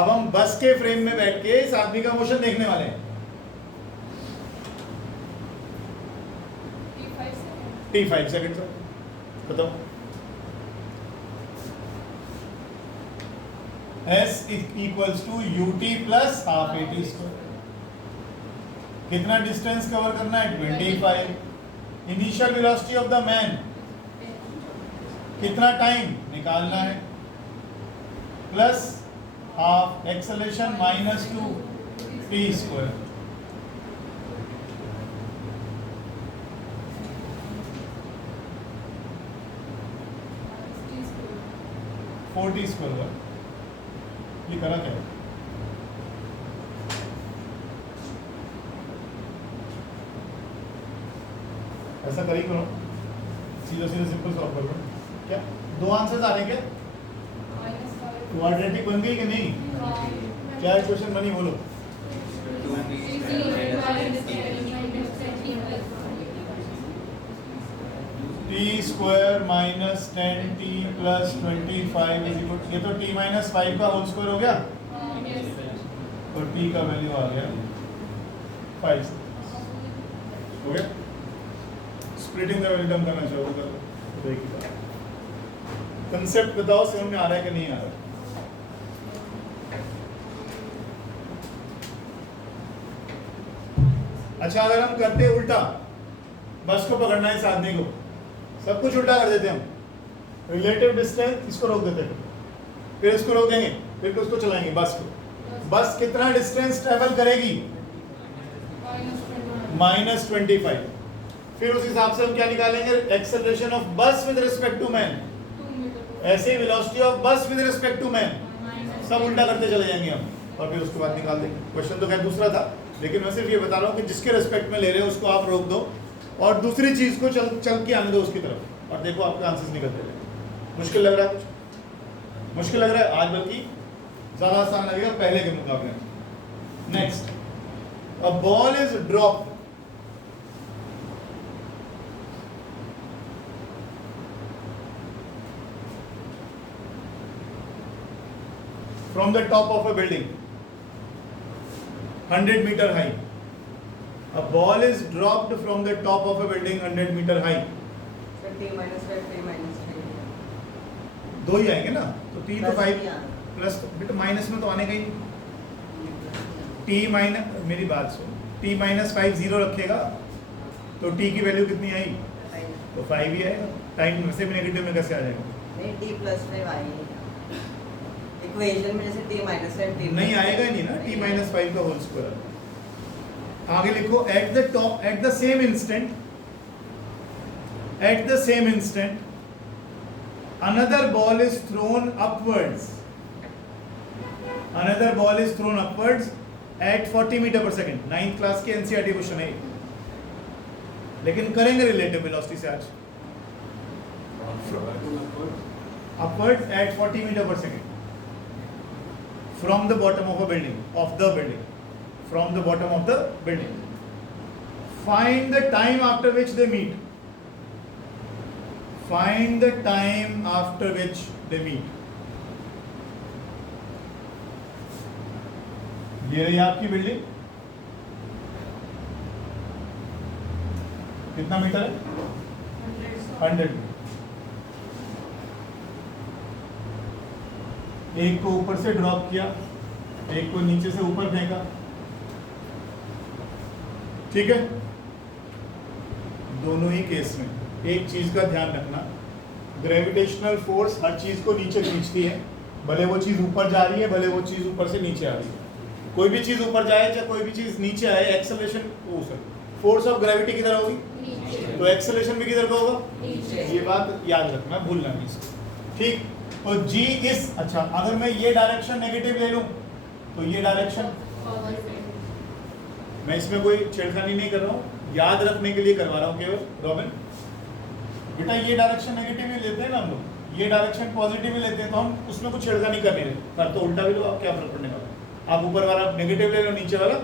अब हम बस के फ्रेम में बैठ के इस आदमी का मोशन देखने वाले हैं। t5 सेकंड सर, बताओ। s = ut + half at square. कितना डिस्टेंस कवर करना है? 25। Initial velocity of the man कितना टाइम निकालना है? Plus half acceleration -2 t²। t²। ये करा क्या? ऐसा करी करो, सीधा सीधा सिंपल सॉल्व कर लो। क्या 2 आंसर्स आ रहे हैं क्या? क्वाड्रेटिक बन गई कि नहीं? क्या इक्वेशन बनी बोलो? t² - 10t + 25 = ये तो t - 5 का होल स्क्वायर हो गया, और t का वैल्यू आ गया 5 हो गया। स्प्लिटिंग द वैल्यू करना चाहो तो देखिए। कंसेप्ट बताओ समझ में आ रहा है कि नहीं आ रहा है? अच्छा अगर हम करते हैं उल्टा, बस को पकड़ना है इस आदमी को, सब कुछ उल्टा कर देते हम, रिलेटिव डिस्टेंस इसको रोक देते हैं, फिर इसको रोक देंगे, फिर उसको चलाएंगे बस को। बस कितना डिस्टेंस ट्रेवल करेगी? -25। फिर उस हिसाब से हम क्या निकालेंगे? Acceleration of bus with respect to man, ऐसे ही velocity of bus with respect to man, सब उल्टा करते चले जाएंगे हम, और फिर उसके बाद निकाल देंगे। क्वेश्चन तो खैर दूसरा था, लेकिन मैं सिर्फ ये बता रहा हूँ कि जिसके रिस्पेक्ट में ले रहे हो उसको आप रोक दो और दूसरी चीज को चल के आने दो उसकी तरफ, और देखो आपके आंसर्स निकलते रहे। मुश्किल लग रहा है? कुछ मुश्किल लग रहा है आज, बल्कि ज्यादा आसान लगेगा पहले के मुकाबले। Next, a ball is drop from the top of a building 100 meter high. A ball is dropped from the top of a building 100 meter high. So t minus 5, t minus 3. दो ही आएंगे ना, तो t तो 5 प्लस, बेटा माइनस में तो आने का ही। t माइनस, मेरी बात सुन, t माइनस 5 0 रखेगा तो t की वैल्यू कितनी आई? तो 5 ही आएगा। टाइम में से भी नेगेटिव में कैसे आ जाएगा? नहीं, t plus 5 आएगा इक्वेशन में, जैसे t minus 5 t नहीं आएगा ही नहीं ना, t माइनस 5 का होल स्क्वायर। आगे लिखो, at the top, at the same instant, at the same instant another ball is thrown upwards, another ball is thrown upwards at 40 meter per second। 9th class के एनसीईआरटी क्वेश्चन है, लेकिन करेंगे रिलेटिव वेलोसिटी से आज। upwards at 40 meter per second from the bottom of a building, of the building, from the bottom of the building. Find the time after which they meet. Find the time after which they meet. ये रही आपकी बिल्डिंग, कितना मीटर है? 100। एक को ऊपर से ड्रॉप किया, एक को नीचे से ऊपर फेंका, ठीक है? दोनों ही केस में एक चीज का ध्यान रखना, ग्रेविटेशनल फोर्स हर चीज को नीचे खींचती है, भले वो चीज ऊपर जा रही है, भले वो चीज ऊपर से नीचे आ रही है। कोई भी चीज ऊपर जाए चाहे कोई भी चीज नीचे आए, एक्सेलरेशन फोर्स ऑफ ग्रेविटी किधर होगी? तो एक्सेलरेशन भी किधर का होगा? ये बात याद रखना, भूलना नहीं इसको, ठीक? तो जी इस, अच्छा अगर मैं ये डायरेक्शन नेगेटिव ले लूं तो ये डायरेक्शन, मैं इसमें कोई छेड़खानी नहीं कर रहा हूँ, याद रखने के लिए करवा रहा हूँ केवल। रॉबिन बेटा, ये डायरेक्शन नेगेटिव ही लेते हैं ना हम लोग, ये डायरेक्शन पॉजिटिव ही लेते हैं, तो हम उसमें कुछ छेड़खानी कर नहीं रहे। कर तो उल्टा भी लो, आप क्या फर्क पड़ने वाला? आप ऊपर वाला नेगेटिव ले लो, नीचे वाला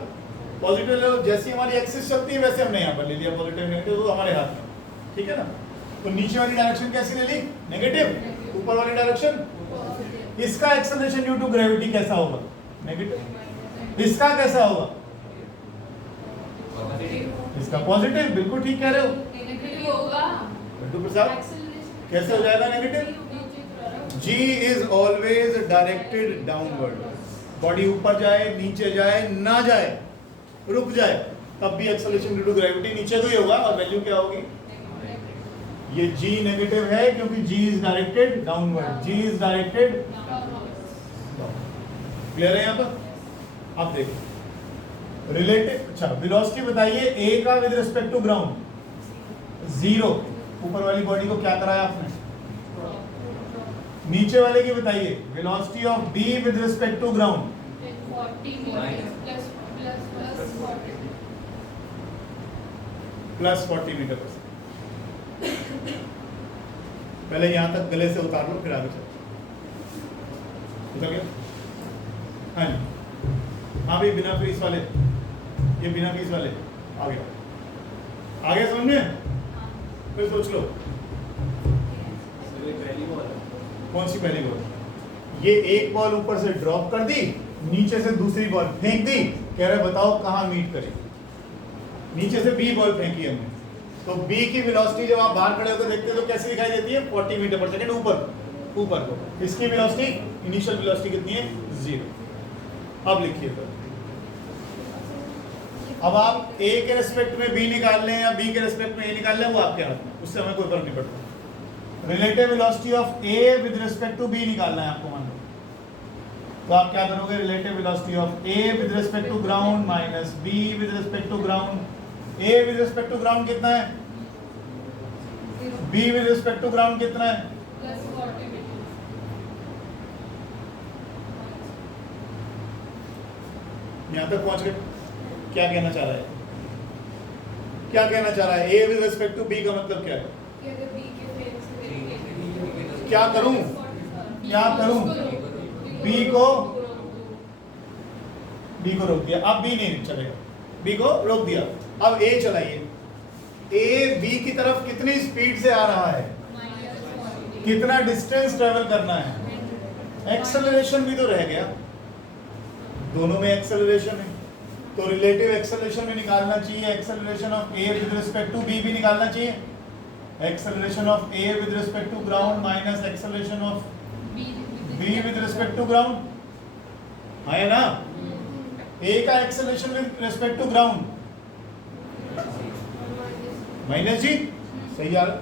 पॉजिटिव ले लो। जैसी हमारी एक्सिस चलती है वैसे हमने यहाँ पर ले लिया पॉजिटिव नेगेटिव, तो हमारे हाथ में, ठीक है ना? तो नीचे वाली डायरेक्शन कैसी ले ली? नेगेटिव। ऊपर वाली डायरेक्शन, इसका एक्सेलरेशन ड्यू टू ग्रेविटी कैसा होगा? नेगेटिव। इसका कैसा होगा? इसका पॉजिटिव। बिल्कुल ठीक कह रहे हो, नेगेटिव होगा। लड्डू प्रसाद कैसे हो जाएगा negative? G is always directed downward. Body ऊपर जाए, नीचे जाए, ना जाए, रुक जाए, तब भी एक्सेलरेशन ड्यू टू ग्रेविटी नीचे को ही होगा, और वैल्यू क्या होगी? ये G नेगेटिव है क्योंकि G is directed downward. G is directed, clear है यहाँ पर? अब देखो रिलेटिव, अच्छा वेलोसिटी बताइए A का विद रिस्पेक्ट टू ग्राउंड 0। ऊपर वाली बॉडी को क्या कराया आपने? नीचे वाले की बताइए velocity of B with respect to ground 40 plus 40 metre पर सेकंड। पहले यहां तक गले से उतार लो, फिर आगे चलो। उतर गया? हाँ जी, हाँ भाई बिना फीस वाले, ये बिना फीस वाले आ गया, आ गया समझ में? फिर सोच लो कौन सी पहली बॉल? ये एक बॉल ऊपर से ड्रॉप कर दी, नीचे से दूसरी बॉल फेंक दी, कह रहे बताओ कहाँ मीट करेगी? नीचे से B बॉल फेंकी हमने, तो B की वेलोसिटी जब आप बाहर खड़े होकर देखते हो तो कैसे दिखाई देती है? 40 मीटर पर सेकंड ऊपर। ऊपर को, इसकी वेलोसिटी इनिशियल वेलोसिटी कितनी है 0। अब लिखिए तो अब आप a के रेस्पेक्ट में b निकाल लें या b के रेस्पेक्ट में a निकाल लें, वो आपके हाथ में, उससे हमें कोई फर्क नहीं पड़ता। Relative velocity of a with respect to b निकालना है आपको, मान लो तो आप क्या करोगे, relative velocity of a with respect to ground minus b with respect to ground. a with respect to ground कितना है, b with respect to ground कितना है, प्लस 40 मीटर। यहां तक पहुंच गए। क्या कहना चाह रहा है, क्या कहना चाह रहा है, a with respect to b का मतलब क्या है, कि अगर b के फेस से क्या करूं, क्या करूं, b को रोक दिया, अब b नहीं चलेगा, b को रोक दिया, अब a चलाइए। a b की तरफ कितनी स्पीड से आ रहा है, कितना डिस्टेंस ट्रेवल करना है, एक्सेलरेशन भी तो रह गया, दोनों में एक्सेलरेशन है तो रिलेटिव एक्सेलरेशन में निकालना चाहिए, acceleration of a with respect to b भी निकालना चाहिए, acceleration of a with respect to ground minus acceleration of b with respect to ground, है ना। a का acceleration with respect to ground minus जी, सही आ रहा।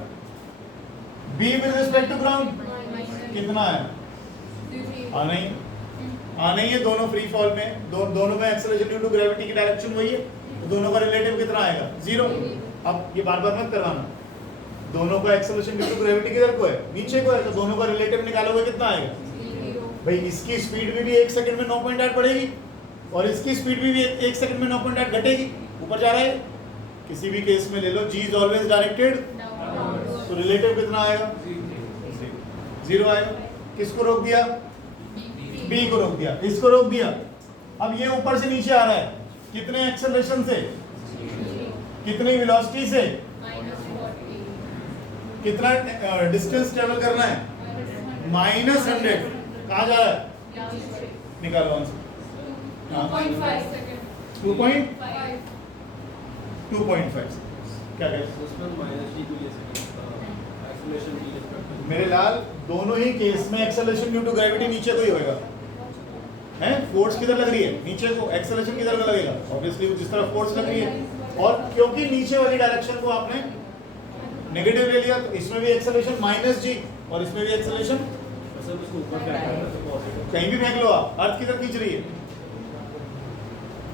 b with respect to ground कितना है, आना ही है, दोनों फ्री फॉल में, दोनों में एक्सेलरेशन ड्यू टू ग्रेविटी की डायरेक्शन वही है, तो दोनों का रिलेटिव कितना आएगा 0। अब ये बार बार मत करवाना, दोनों का एक्सेलरेशन ड्यू टू ग्रेविटी किधर को है, नीचे को है, तो दोनों का रिलेटिव निकालोगे कितना आएगा भाई, इसकी स्पीड में भी 1 सेकंड में 9.8 बढ़ेगी और इसकी स्पीड में भी 1 सेकंड में 9.8 घटेगी, ऊपर जा रहा है। किसी भी केस में ले लो, g इज ऑलवेज डायरेक्टेड, तो रिलेटिव कितना आएगा 0 आएगा। किसको रोक दिया, b को रोक दिया, इसको रोक दिया। अब ये ऊपर से नीचे आ रहा है, कितने एक्सेलरेशन से, कितनी वेलोसिटी से, कितना डिस्टेंस ट्रेवल करना है, -100। कहाँ जा रहा है, निकालो आंसर। 2.5 सेकंड 2.5 क्या कहते हैं उसमें माइनस डी को ले सकते हैं, एक्सेलरेशन की रिस्पेक्ट में। मेरे लाल, दोनों ही केस में एक्सेलरेशन ड्यू टू ग्रेविटी नीचे को ही होएगा, हैं फोर्स किधर लग रही है, नीचे को, एक्सेलरेशन किधर को लगेगा, ऑब्वियसली जिस तरफ फोर्स लग रही है, और क्योंकि नीचे वाली डायरेक्शन को आपने नेगेटिव ले लिया, तो इसमें भी एक्सेलरेशन -g और इसमें भी एक्सेलरेशन, सर उसको ऊपर फेंकना है तो पॉजिटिव। कहीं भी फेंक लो आप, अर्थ किधर खींच रही है,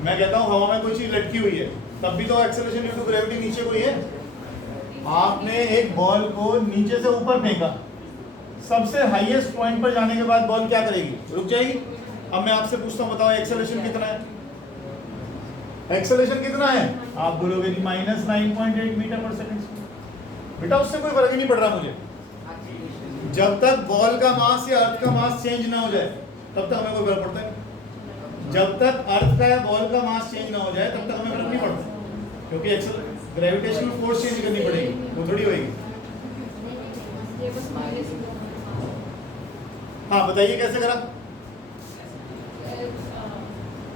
मैं कहता हूँ हवा में कोई चीज लटकी हुई है, तब भी तो एक्सेलरेशन ड्यू टू ग्रेविटी नीचे को ही है। आपने एक बॉल को नीचे से ऊपर फेंका, सबसे हाईएस्ट पॉइंट पर जाने के बाद बॉल क्या करेगी, रुक जाएगी। अब मैं आपसे पूछता हूँ, बताओ एक्सेलरेशन कितना है, एक्सेलरेशन कितना है, आप बोलोगे जी -9.8 मीटर पर सेकंड। बेटा उससे कोई फर्क ही नहीं पड़ रहा मुझे, जब तक बॉल का मास या अर्थ का मास चेंज ना हो जाए तब तक हमें कोई फर्क पड़ता नहीं। जब तक अर्थ का या बॉल का मास चेंज ना हो जाए तब तक हमें फर्क नहीं पड़ता, क्योंकि ग्रेविटेशनल फोर्स चेंज करनी पड़ेगी, वो थोड़ी होगी। हाँ बताइए कैसे करा,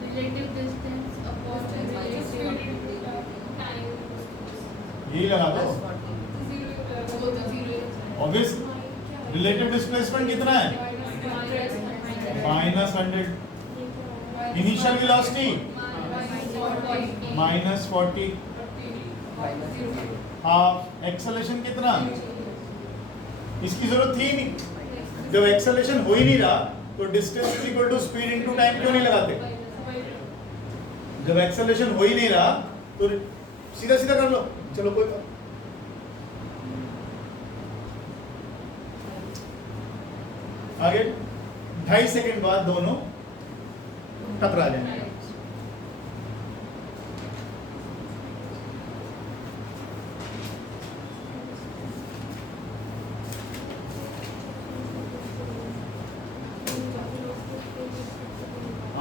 रिलेटिव डिस्टेंस अपॉन टाइम, यही लगा दो, ऑब्वियस। रिलेटिव डिस्प्लेसमेंट कितना है, -100, इनिशियल वेलोसिटी -40, हाफ, एक्सेलरेशन कितना, इसकी जरूरत थी नहीं, जब एक्सेलरेशन हो ही नहीं रहा तो distance is equal to speed into time क्यों नहीं लगाते, जब एक्सेलरेशन हो ही नहीं रहा तो सीधा सीधा कर लो, चलो कोई बात। आगे 2.5 सेकंड बाद दोनों टकरा जाएंगे।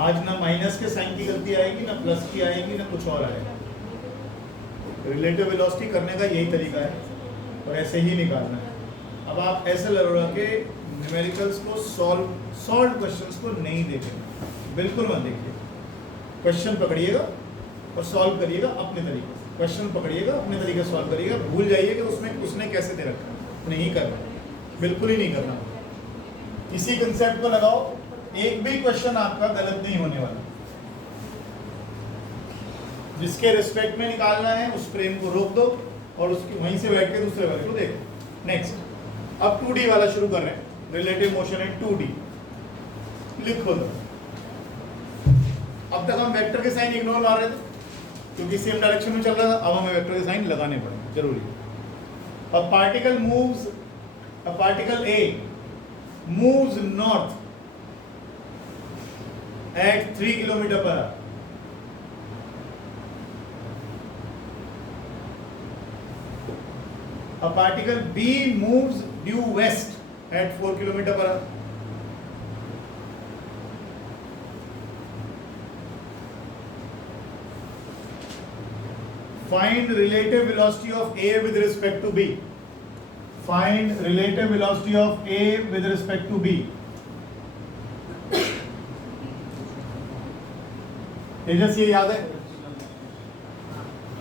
आज ना माइनस के साइन की गलती आएगी, ना प्लस की आएगी, ना कुछ और आएगा। रिलेटिव वेलोसिटी करने का यही तरीका है और ऐसे ही निकालना है। अब आप ऐसे लगा के न्यूमेरिकल्स को सॉल्व क्वेश्चंस को नहीं देखेंगे, बिल्कुल मत देखिए। क्वेश्चन पकड़िएगा और सॉल्व करिएगा अपने तरीके से, क्वेश्चन पकड़िएगा अपने तरीके से सॉल्व करिएगा, भूल जाइए कि उसने कैसे दे रखा है, नहीं करना, बिल्कुल ही नहीं करना। इसी कंसेप्ट को लगाओ, एक भी क्वेश्चन आपका गलत नहीं होने वाला। जिसके रिस्पेक्ट में निकालना है उस फ्रेम को रोक दो और उसकी वहीं से बैठ के दूसरे वाले को देखो। नेक्स्ट, अब 2D वाला शुरू कर रहे हैं, रिलेटिव मोशन इन 2D। लिखो दो। अब तक हम वेक्टर के साइन इग्नोर मार रहे थे क्योंकि सेम डायरेक्शन में चल रहा था, अब हमें वेक्टर के साइन लगाने पड़ेंगे, जरूरी है। A particle moves, a particle A moves north at 3 km/h. A particle B moves due west at 4 km/h. Find relative velocity of A with respect to B. Find relative velocity of A with respect to B. तेजस ये याद है?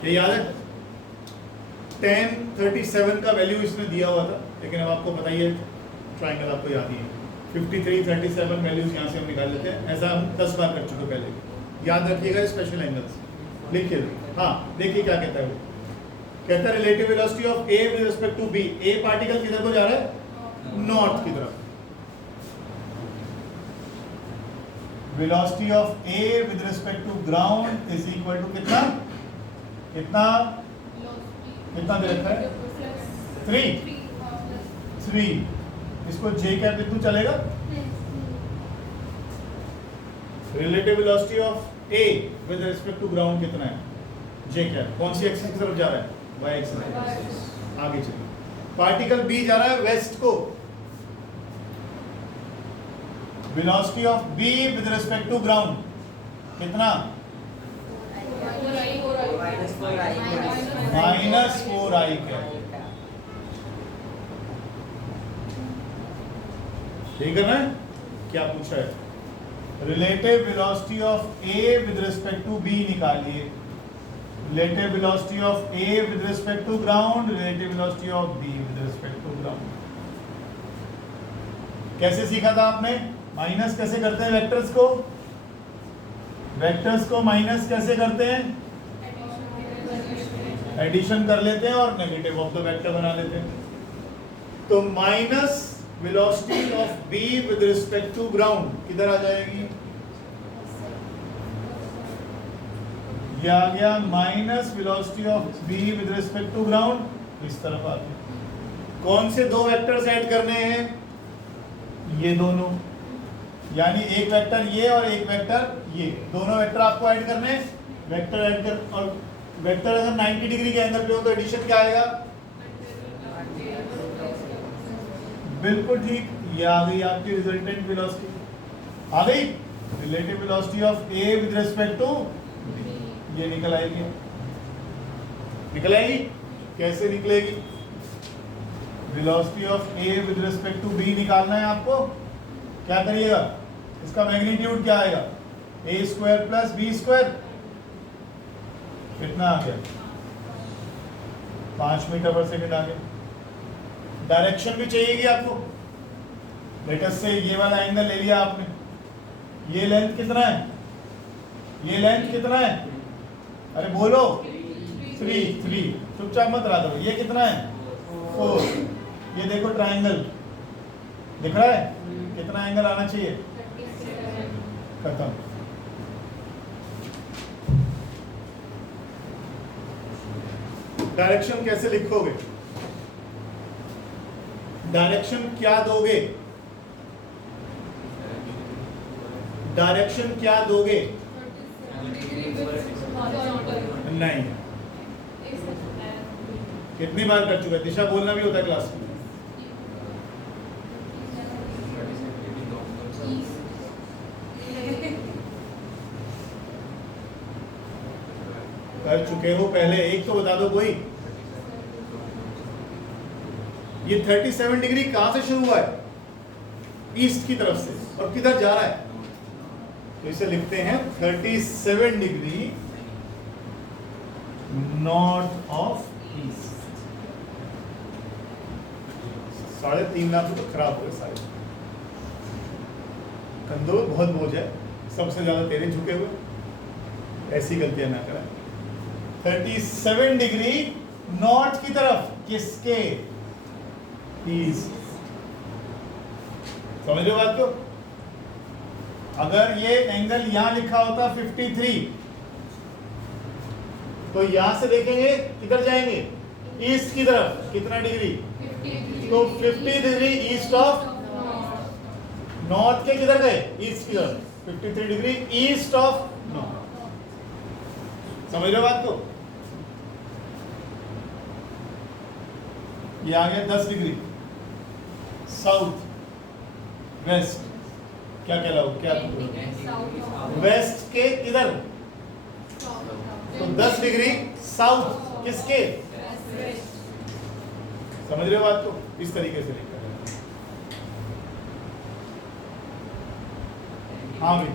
ये याद है? 1037 का वैल्यू इसने दिया हुआ था, लेकिन अब आपको पता ही है ट्राइंगल आपको याद ही है। 53, 37 वैल्यूज यहाँ से हम निकाल लेते हैं, ऐसा हम 10 बार कर चुके पहले। याद रखिएगा स्पेशल एंगल्स, लिखिए। हाँ देखिए क्या कहता है वो, कहता है relative velocity of A with respect to B. A particle किधर को जा रहा है? नॉर्थ की तरफ। Velocity of A with respect to ground is equal to कितना कितना कितना दे रखा है? 3। इसको जे कैप लिख दूं चलेगा? Relative velocity of A with respect to ground कितना है? J cap. कौन सी एक्सिस की तरफ जा रहा है? Y axis. आगे चलिए, पार्टिकल बी जा रहा है वेस्ट को। Velocity of B with respect to ground कितना? -4i cap. ठीक है ना? क्या पूछा है? Relative velocity of A with respect to B निकालिए। Relative velocity of A with respect to ground, relative velocity of B with respect to ground. कैसे सीखा था आपने? माइनस कैसे करते हैं वेक्टर्स को? वेक्टर्स को माइनस कैसे करते हैं? एडिशन कर लेते हैं और नेगेटिव ऑफ द वेक्टर बना लेते हैं। तो minus velocity of B with respect to ground किधर आ जाएगी? ये आ गया minus velocity of B with respect to ground, इस तरफ आ गया। कौन से दो वेक्टर्स ऐड करने हैं? ये दोनों, यानी एक वेक्टर ये और एक वेक्टर ये, दोनों वेक्टर आपको ऐड करने हैं। वेक्टर ऐड कर, और वेक्टर अगर 90 डिग्री के एंगल पे हो तो एडिशन क्या आएगा? बिल्कुल ठीक, ये आ गई आपकी रिजल्टेंट वेलोसिटी। आ गई relative velocity of A with respect to, ये निकल आएगी। निकल आएगी? कैसे निकलेगी? Velocity of A with respect to B निकालना है आपको। क्या करिएगा? इसका मैग्नीट्यूड क्या आएगा? A square plus B square. कितना आ गया? 5 मीटर पर सेकंड आ गया। डायरेक्शन भी चाहिएगी आपको। लेटेस्ट से ये वाला एंगल ले लिया आपने, ये लेंथ कितना है? ये लेंथ कितना है? अरे बोलो। 3। चुपचाप मत रहा करो। ये कितना है? 4। ये देखो ट्रायंगल दिख रहा है? कितना एंगल आना चाहिए? खत्म। डायरेक्शन कैसे लिखोगे? डायरेक्शन क्या दोगे? डायरेक्शन क्या दोगे? नहीं। कितनी बार कर चुका है? दिशा बोलना भी होता है क्लास में। कर चुके हो पहले, एक तो बता दो कोई। ये 37 डिग्री कहां से शुरू हुआ है? ईस्ट की तरफ से, और किधर जा रहा है? तो इसे लिखते हैं 37 degree north of east. 3.5 lakh तो खराब हो गए सारे। कंधों में बहुत बोझ है, सबसे ज्यादा तेरे झुके हुए, ऐसी गलतियां ना करें। 37 डिग्री नॉर्थ की तरफ, किसके? ईस्ट। समझ रहे हो बात को? अगर ये एंगल यहां लिखा होता 53, तो यहां से देखेंगे किधर जाएंगे? ईस्ट की तरफ। कितना डिग्री? 50 तो 50 डिग्री ईस्ट ऑफ नॉर्थ के किधर गए? ईस्ट की तरफ। 53 डिग्री ईस्ट ऑफ नॉर्थ। समझ रहे हो बात को? ये आ गया 10 डिग्री साउथ वेस्ट। क्या कहलाओ? क्या वेस्ट के किधर? तो 10 डिग्री साउथ किसके? समझ रहे हो बात को? इस तरीके से लिखा है। हाँ भाई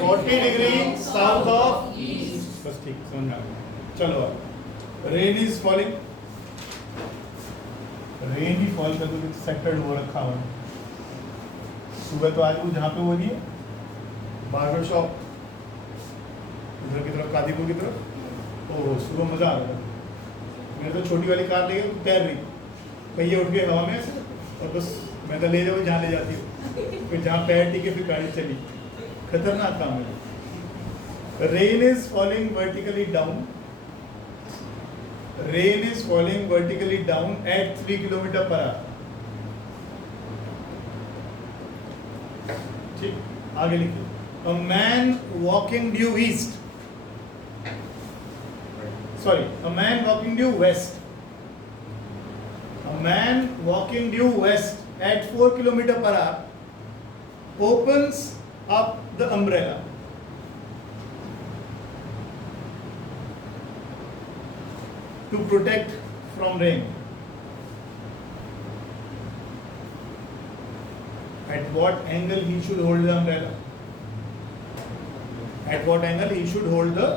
40 डिग्री साउथ ऑफ ईस्ट। बस ठीक, समझ में आ गया। चलो अब rain is falling. Rain he fall कर दो, सेक्टर हो रखा हुआ है। सुबह तो आज वो जहाँ पे वो नहीं है बार्बर शॉप, उधर की तरफ कादीपुर की तरफ, ओह सुबह मजा आ रहा था। मैंने तो छोटी वाली कार ले गई, तैर रही, पहिए उठ गए हवा में ऐसे, और बस मैं तो ले जाऊँ जहाँ ले जाती हूँ, फिर जहाँ पैर टिके फिर गाड़ी चली। खतरनाक काम है। Rain is falling vertically down. Rain is falling vertically down at 3 kilometre per hour. ठीक, आगे लिखिए। A man walking due east. Sorry, a man walking due west. A man walking due west at 4 kilometer per hour opens up the umbrella. To protect from rain. At what angle he should hold the umbrella? At what angle he should hold the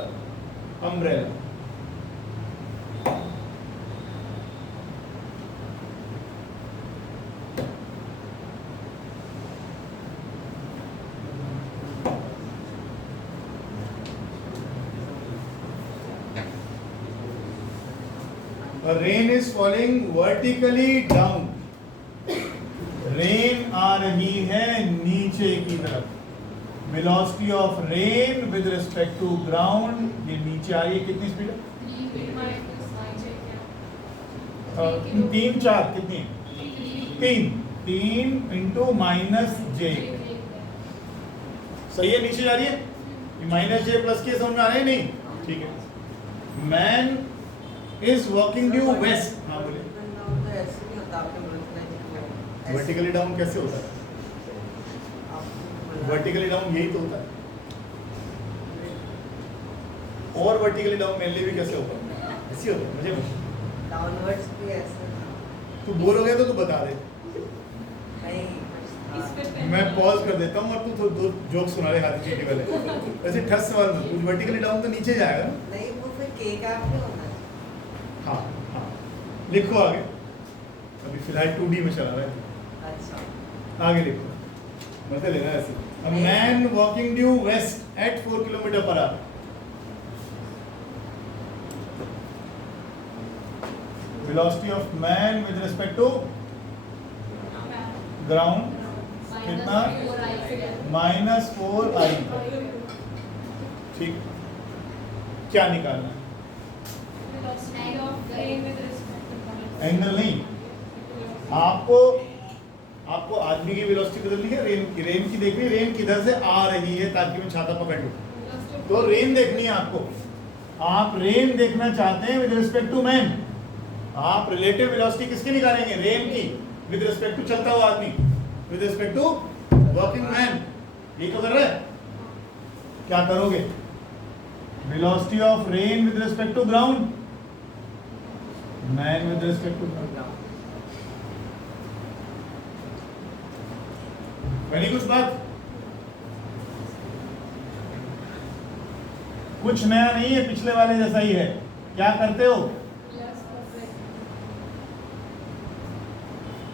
umbrella? The rain is falling vertically down. Rain आ रही है नीचे की तरफ। Velocity of rain with respect to ground, ये नीचे आ रही है। कितनी स्पीड है? 3 4 कितनी? 3 इंटू माइनस जे। सही है, नीचे जा रही है। माइनस जे प्लस के समझ में आ रहे हैं? नहीं, ठीक है। Man is walking due west. हाँ बोलिए। वर्टिकली डाउन कैसे होता है? वर्टिकली डाउन यही तो होता है। और वर्टिकली डाउन मेनली भी कैसे होता है? ऐसे होता है। मुझे डाउनवर्ड्स भी ऐसे। तू बोलोगे तो तू बता दे। मैं पॉज कर देता हूँ और तू दो जोक सुना रहे हाथी चीटी वाले। वैसे ठस सवाल में कुछ वर्टिकली डाउन तो नीचे जाएगा ना? नहीं, वो फिर के का क्यों होना? हाँ हाँ, लिखो आगे। अभी फिलहाल 2D में चला रहा है। अच्छा, आगे लिखो, मतलब लेना ऐसे। A man walking due west at 4 kilometer per hour. Velocity of man with respect to ground कितना? -4I। ठीक, क्या निकालना है? एंगल नहीं, आपको आदमी की वेलोसिटी बदलनी है, रेन की देखनी है। रेन किधर से आ रही है ताकि मैं छाता पकड़ लूं। तो रेन देखनी है आपको। आप रेन देखना चाहते हैं विद रिस्पेक्ट टू मैन। आप रिलेटिव वेलोसिटी किसकी निकालेंगे? रेन की विद रिस्पेक्ट टू चलता हुआ आदमी, with respect to working man. ये तो कर रहे हैं। क्या करोगे? Velocity of rain with respect to ground, man with respect to ground. बनी कुछ बात? कुछ नया नहीं है, पिछले वाले जैसा ही है। क्या करते हो?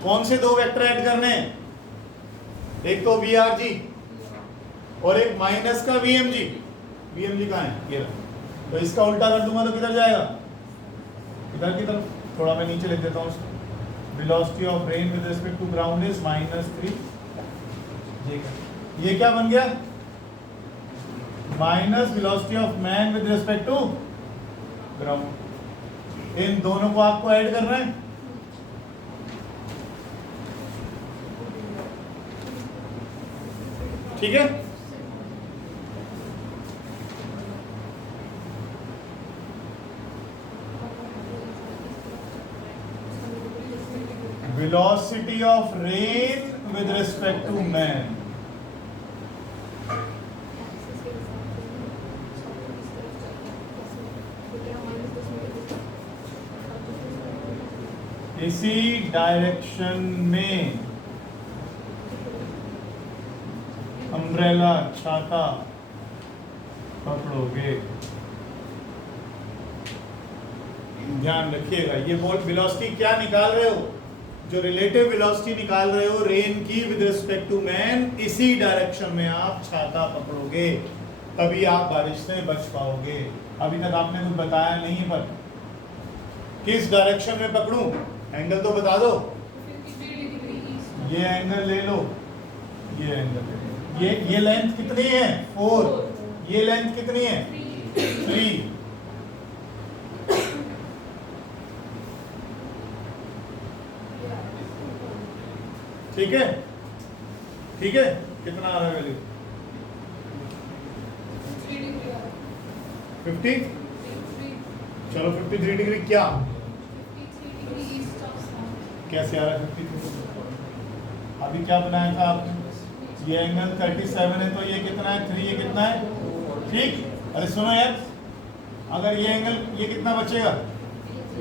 कौन से दो वेक्टर ऐड करने? एक तो VRG और एक माइनस का VMG। VMG कहाँ है? ये रहा। तो इसका उल्टा कर दूंगा तो किधर जाएगा? इधर की तरफ। थोड़ा मैं नीचे लिख देता हूँ उसको। Velocity of rain with respect to ground is -3। ये क्या बन गया? Minus velocity of man with respect to ground. इन दोनों को आपको ऐड करना है। ठीक है? Velocity of rain with respect to man. इसी डायरेक्शन में अम्ब्रेला छाता पकड़ोगे। ध्यान रखिएगा, ये वेलोसिटी क्या निकाल रहे हो? जो रिलेटिव वेलोसिटी निकाल रहे हो रेन की विद रिस्पेक्ट टू मैन, इसी डायरेक्शन में आप छाता पकड़ोगे, तभी आप बारिश से बच पाओगे। अभी तक आपने कुछ बताया नहीं, पर किस डायरेक्शन में पकड़ूं? एंगल तो बता दो। 53 डिग्री ईस्ट। ये एंगल ले लो, ये एंगल ले लो। ये लेंथ कितनी है? 4। ये लेंथ कितनी है? 3। ठीक है? ठीक है, कितना आ रहा है वैल्यू? 3 डिग्री आ रहा है। 50। 53 चलो 53 डिग्री क्या? 53 डिग्री ईस्ट ऑफ सन। कैसे आ रहा है 53? अभी क्या बनाया था आपने? ये एंगल 37 है, तो ये कितना है? 3। ये कितना है? ठीक। अरे सुनो यार, अगर ये एंगल, ये कितना बचेगा?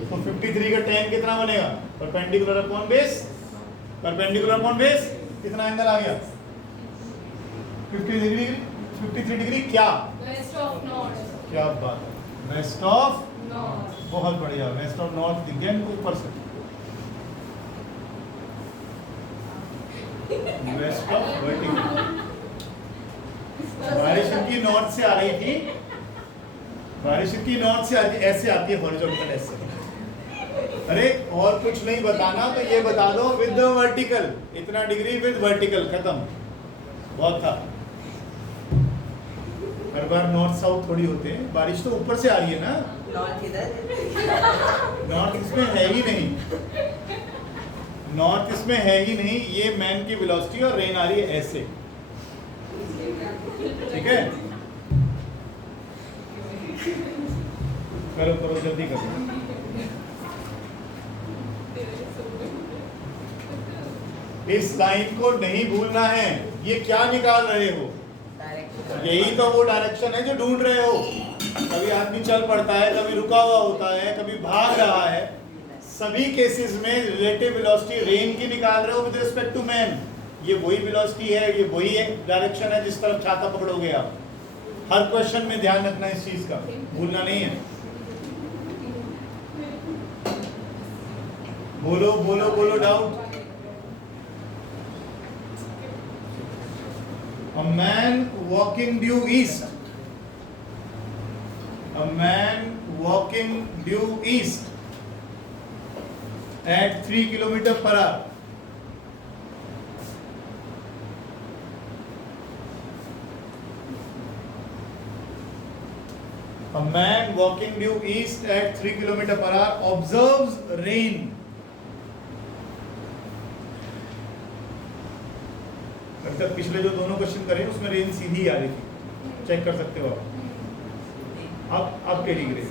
तो 53 का tan कितना बनेगा? Perpendicular upon base. Perpendicular upon base कितना एंगल आ गया? 50 डिग्री। 53 डिग्री क्या? West of north. क्या बात है, वेस्ट ऑफ नॉर्थ। बहुत बढ़िया, वेस्ट ऑफ नॉर्थ दिख गया ऊपर से। West of vertical. बारिश इनकी नॉर्थ से आ रही थी, बारिश इनकी नॉर्थ से आती, ऐसे आती है हॉरिजॉन्टल ऐसे। अरे और कुछ नहीं बताना तो ये बता दो विद वर्टिकल, इतना डिग्री विद वर्टिकल, खत्म। बहुत था। हर बार नॉर्थ साउथ थोड़ी होते हैं, बारिश तो ऊपर से आ रही है ना। नॉर्थ इधर। नॉर्थ इसमें है ही नहीं, नॉर्थ इसमें है ही नहीं। ये मैन की वेलोसिटी और रेन आ रही है ऐसे। ठीक है, करो करो जल्दी करो। इस लाइन को नहीं भूलना है। ये क्या निकाल रहे हो? डायरेक्ट। यही तो वो डायरेक्शन है जो ढूंढ रहे हो। कभी आदमी चल पड़ता है, कभी रुका हुआ होता है, कभी भाग रहा है। सभी केसेस में रिलेटिव वेलोसिटी रेन की निकाल रहे हो विद रिस्पेक्ट टू मैन। ये वही वेलोसिटी है, ये वही एक डायरेक्शन है जिस तरफ छाता पकड़ोगे आप। हर क्वेश्चन में ध्यान रखना इस चीज का, भूलना नहीं है। बोलो बोलो बोलो doubt. A man walking due east. A man walking due east at 3 km/h. A man walking due east at 3 km/h observes rain. अभी तक पिछले जो दोनों क्वेश्चन करे उसमें रेन सीधी आ रही थी, चेक कर सकते हो आप। अब क्या degree?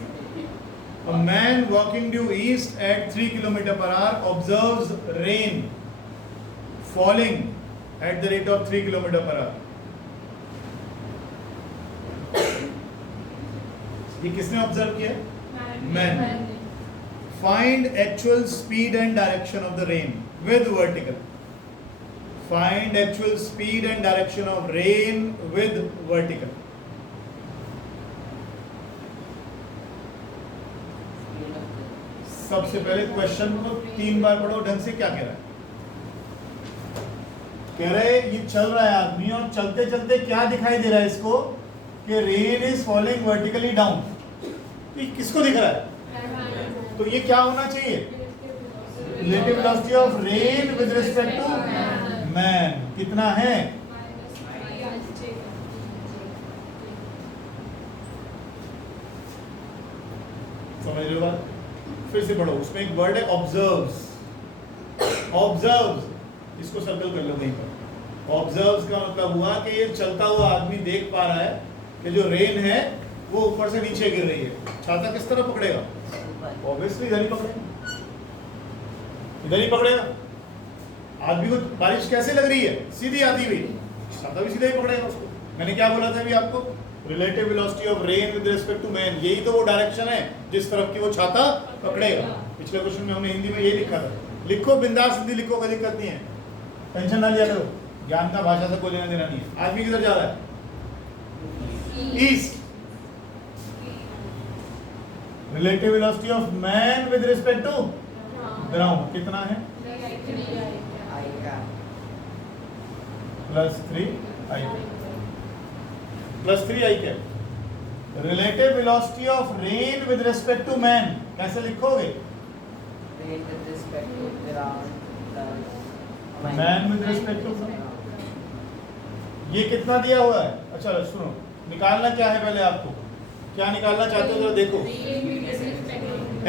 A man walking due east at 3 km/h observes rain falling at the rate of 3 km/h. ये किसने ऑब्जर्व किया? Man. Find actual speed and direction of the rain with vertical. Find actual speed and direction of rain with vertical. सबसे पहले क्वेश्चन को 3 बार पढ़ो ढंग से। क्या कह रहा है? कह रहे ये चल रहा है आदमी और चलते चलते क्या दिखाई दे रहा है इसको कि rain is falling vertically down. ये किसको दिख रहा है? तो ये क्या होना चाहिए? Relative velocity of rain with respect to man कितना है? समझ रहे हो बात? फिर से पढ़ो, उसमें एक वर्ड है ऑब्जर्व्स। ऑब्जर्व्स इसको सर्कल कर लो वहीं पर। ऑब्जर्व्स का मतलब हुआ कि ये चलता हुआ आदमी देख पा रहा है कि जो रेन है वो ऊपर से नीचे गिर रही है। छाता किस तरह पकड़ेगा? ऑब्वियसली इधर ही पकड़ेगा, इधर ही पकड़ेगा। आदमी को बारिश कैसे लग रही है? सीधी आती हुई, छाता भी सीधा ही पकड़ेगा उसको। मैंने क्या बोला था अभी आपको? Relative velocity of rain with respect to man, यही तो वो डायरेक्शन है जिस तरफ की वो छाता पकड़ेगा। पिछले क्वेश्चन में हमने हिंदी में यही लिखा था। लिखो बिंदास हिंदी लिखो, कोई दिक्कत नहीं है, टेंशन ना लिया करो, ज्ञान का भाषा से कोई लेना देना नहीं है। आदमी किधर जा रहा है? East. Relative velocity of man with respect to ground कितना है? +3 i +3 i cap. Relative velocity of rain with respect to man कैसे लिखोगे? मैन विद रिस्पेक्ट टू, ये कितना दिया हुआ है? अच्छा सुनो, निकालना क्या है पहले आपको, क्या निकालना चाहते हो जरा देखो।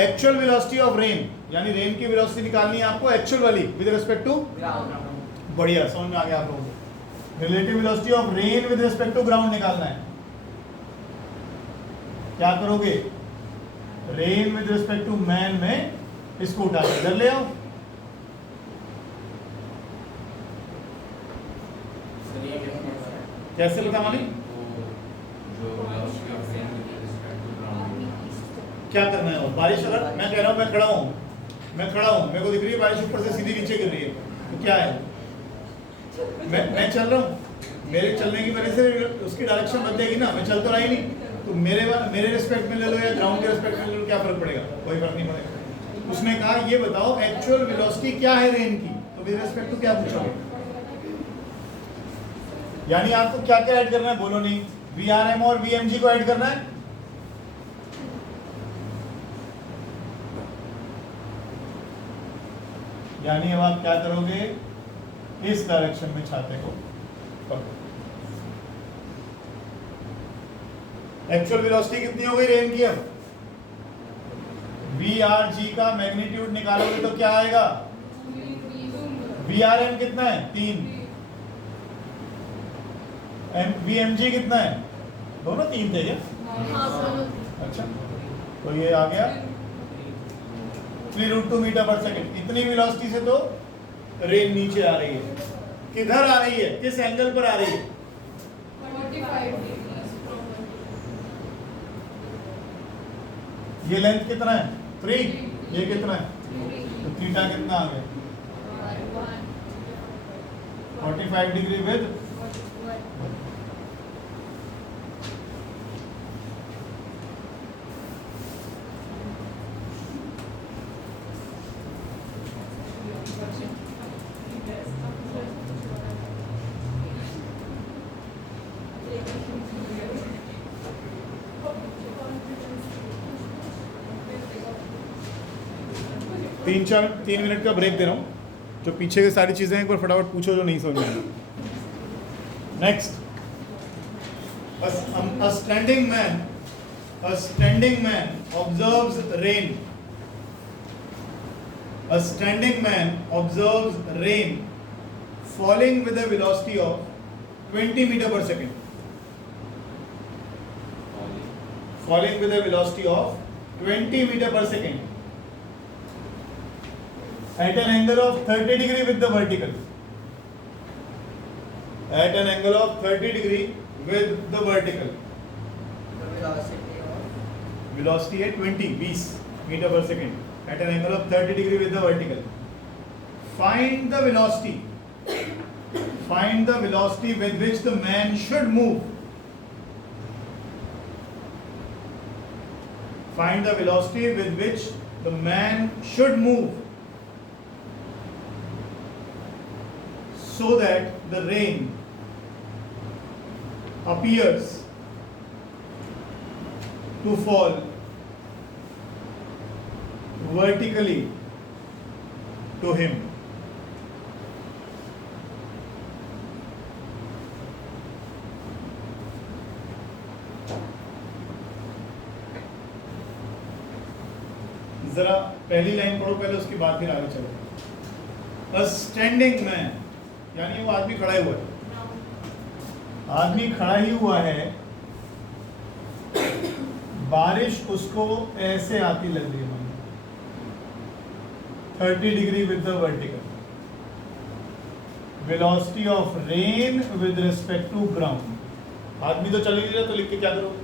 एक्चुअल वेलोसिटी ऑफ रेन, यानी रेन की वेलोसिटी निकालनी है आपको, एक्चुअल वाली विद रिस्पेक्ट टू। बढ़िया, समझ में आ गया आप लोगों को। Relative velocity of rain with respect to ground निकालना है। क्या करोगे? Rain with respect to man में इसको उठा के इधर ले आओ। कैसे बता मालिक? क्या करना है? और बारिश अगर मैं कह रहा हूँ मैं खड़ा हूँ मेरे को दिख रही है बारिश ऊपर से सीधी नीचे गिर रही है, तो क्या है? मैं चल रहा हूँ, मेरे चलने की वजह से उसकी डायरेक्शन बदलेगी ना, मैं चल तो रहा ही नहीं। तो मेरे रिस्पेक्ट में ले लो या ग्राउंड के रिस्पेक्ट में ले लो, क्या फर्क पड़ेगा? कोई फर्क नहीं पड़ेगा। उसने कहा ये बताओ एक्चुअल वेलोसिटी क्या है रेन की, तो विद रिस्पेक्ट टू क्या पूछोगे? यानी आपको क्या क्या ऐड करना है? बोलो नहीं। VRM और VMG को ऐड करना है। यानी अब आप क्या करोगे? इस डायरेक्शन में छाते को पकड़ो। एक्चुअल वेलोसिटी कितनी हो गई रेन की? अब VRG का मैग्नीट्यूड निकालोगे तो क्या आएगा? VRM कितना है? 3। VMG कितना है? दोनों 3 थे क्या? अच्छा, तो ये आ गया 3√2 मीटर पर सेकंड। इतनी वेलोसिटी से तो रेन नीचे आ रही है। किधर आ रही है? किस एंगल पर आ रही है? 45 ये लेंथ कितना है? 3। ये कितना है? तो थीटा कितना आ गया? 45 डिग्री विद 3 मिनट का ब्रेक दे रहा हूँ। जो पीछे की सारी चीज़ें हैं एक बार फटाफट पूछो जो नहीं समझ में आया। Next, a standing man observes rain. A standing man observes rain falling with a velocity of 20 meter per second. Falling with a velocity of 20 meter per second. At an angle of 30 degree with the vertical. At an angle of 30 degree with the vertical. Velocity है 20 meter per second. At an angle of 30 degree with the vertical. Find the velocity. Find the velocity with which the man should move. Find the velocity with which the man should move so that the rain appears to fall vertically to him. जरा पहली लाइन पढ़ो पहले, उसके बाद फिर आगे चलो। A standing man, यानी वो आदमी खड़ा ही हुआ है, आदमी खड़ा ही हुआ है, बारिश उसको ऐसे आती लग रही है 30 degree with the vertical, velocity of rain with respect to ground. आदमी तो चल ही नहीं रहा, तो लिख के क्या करो,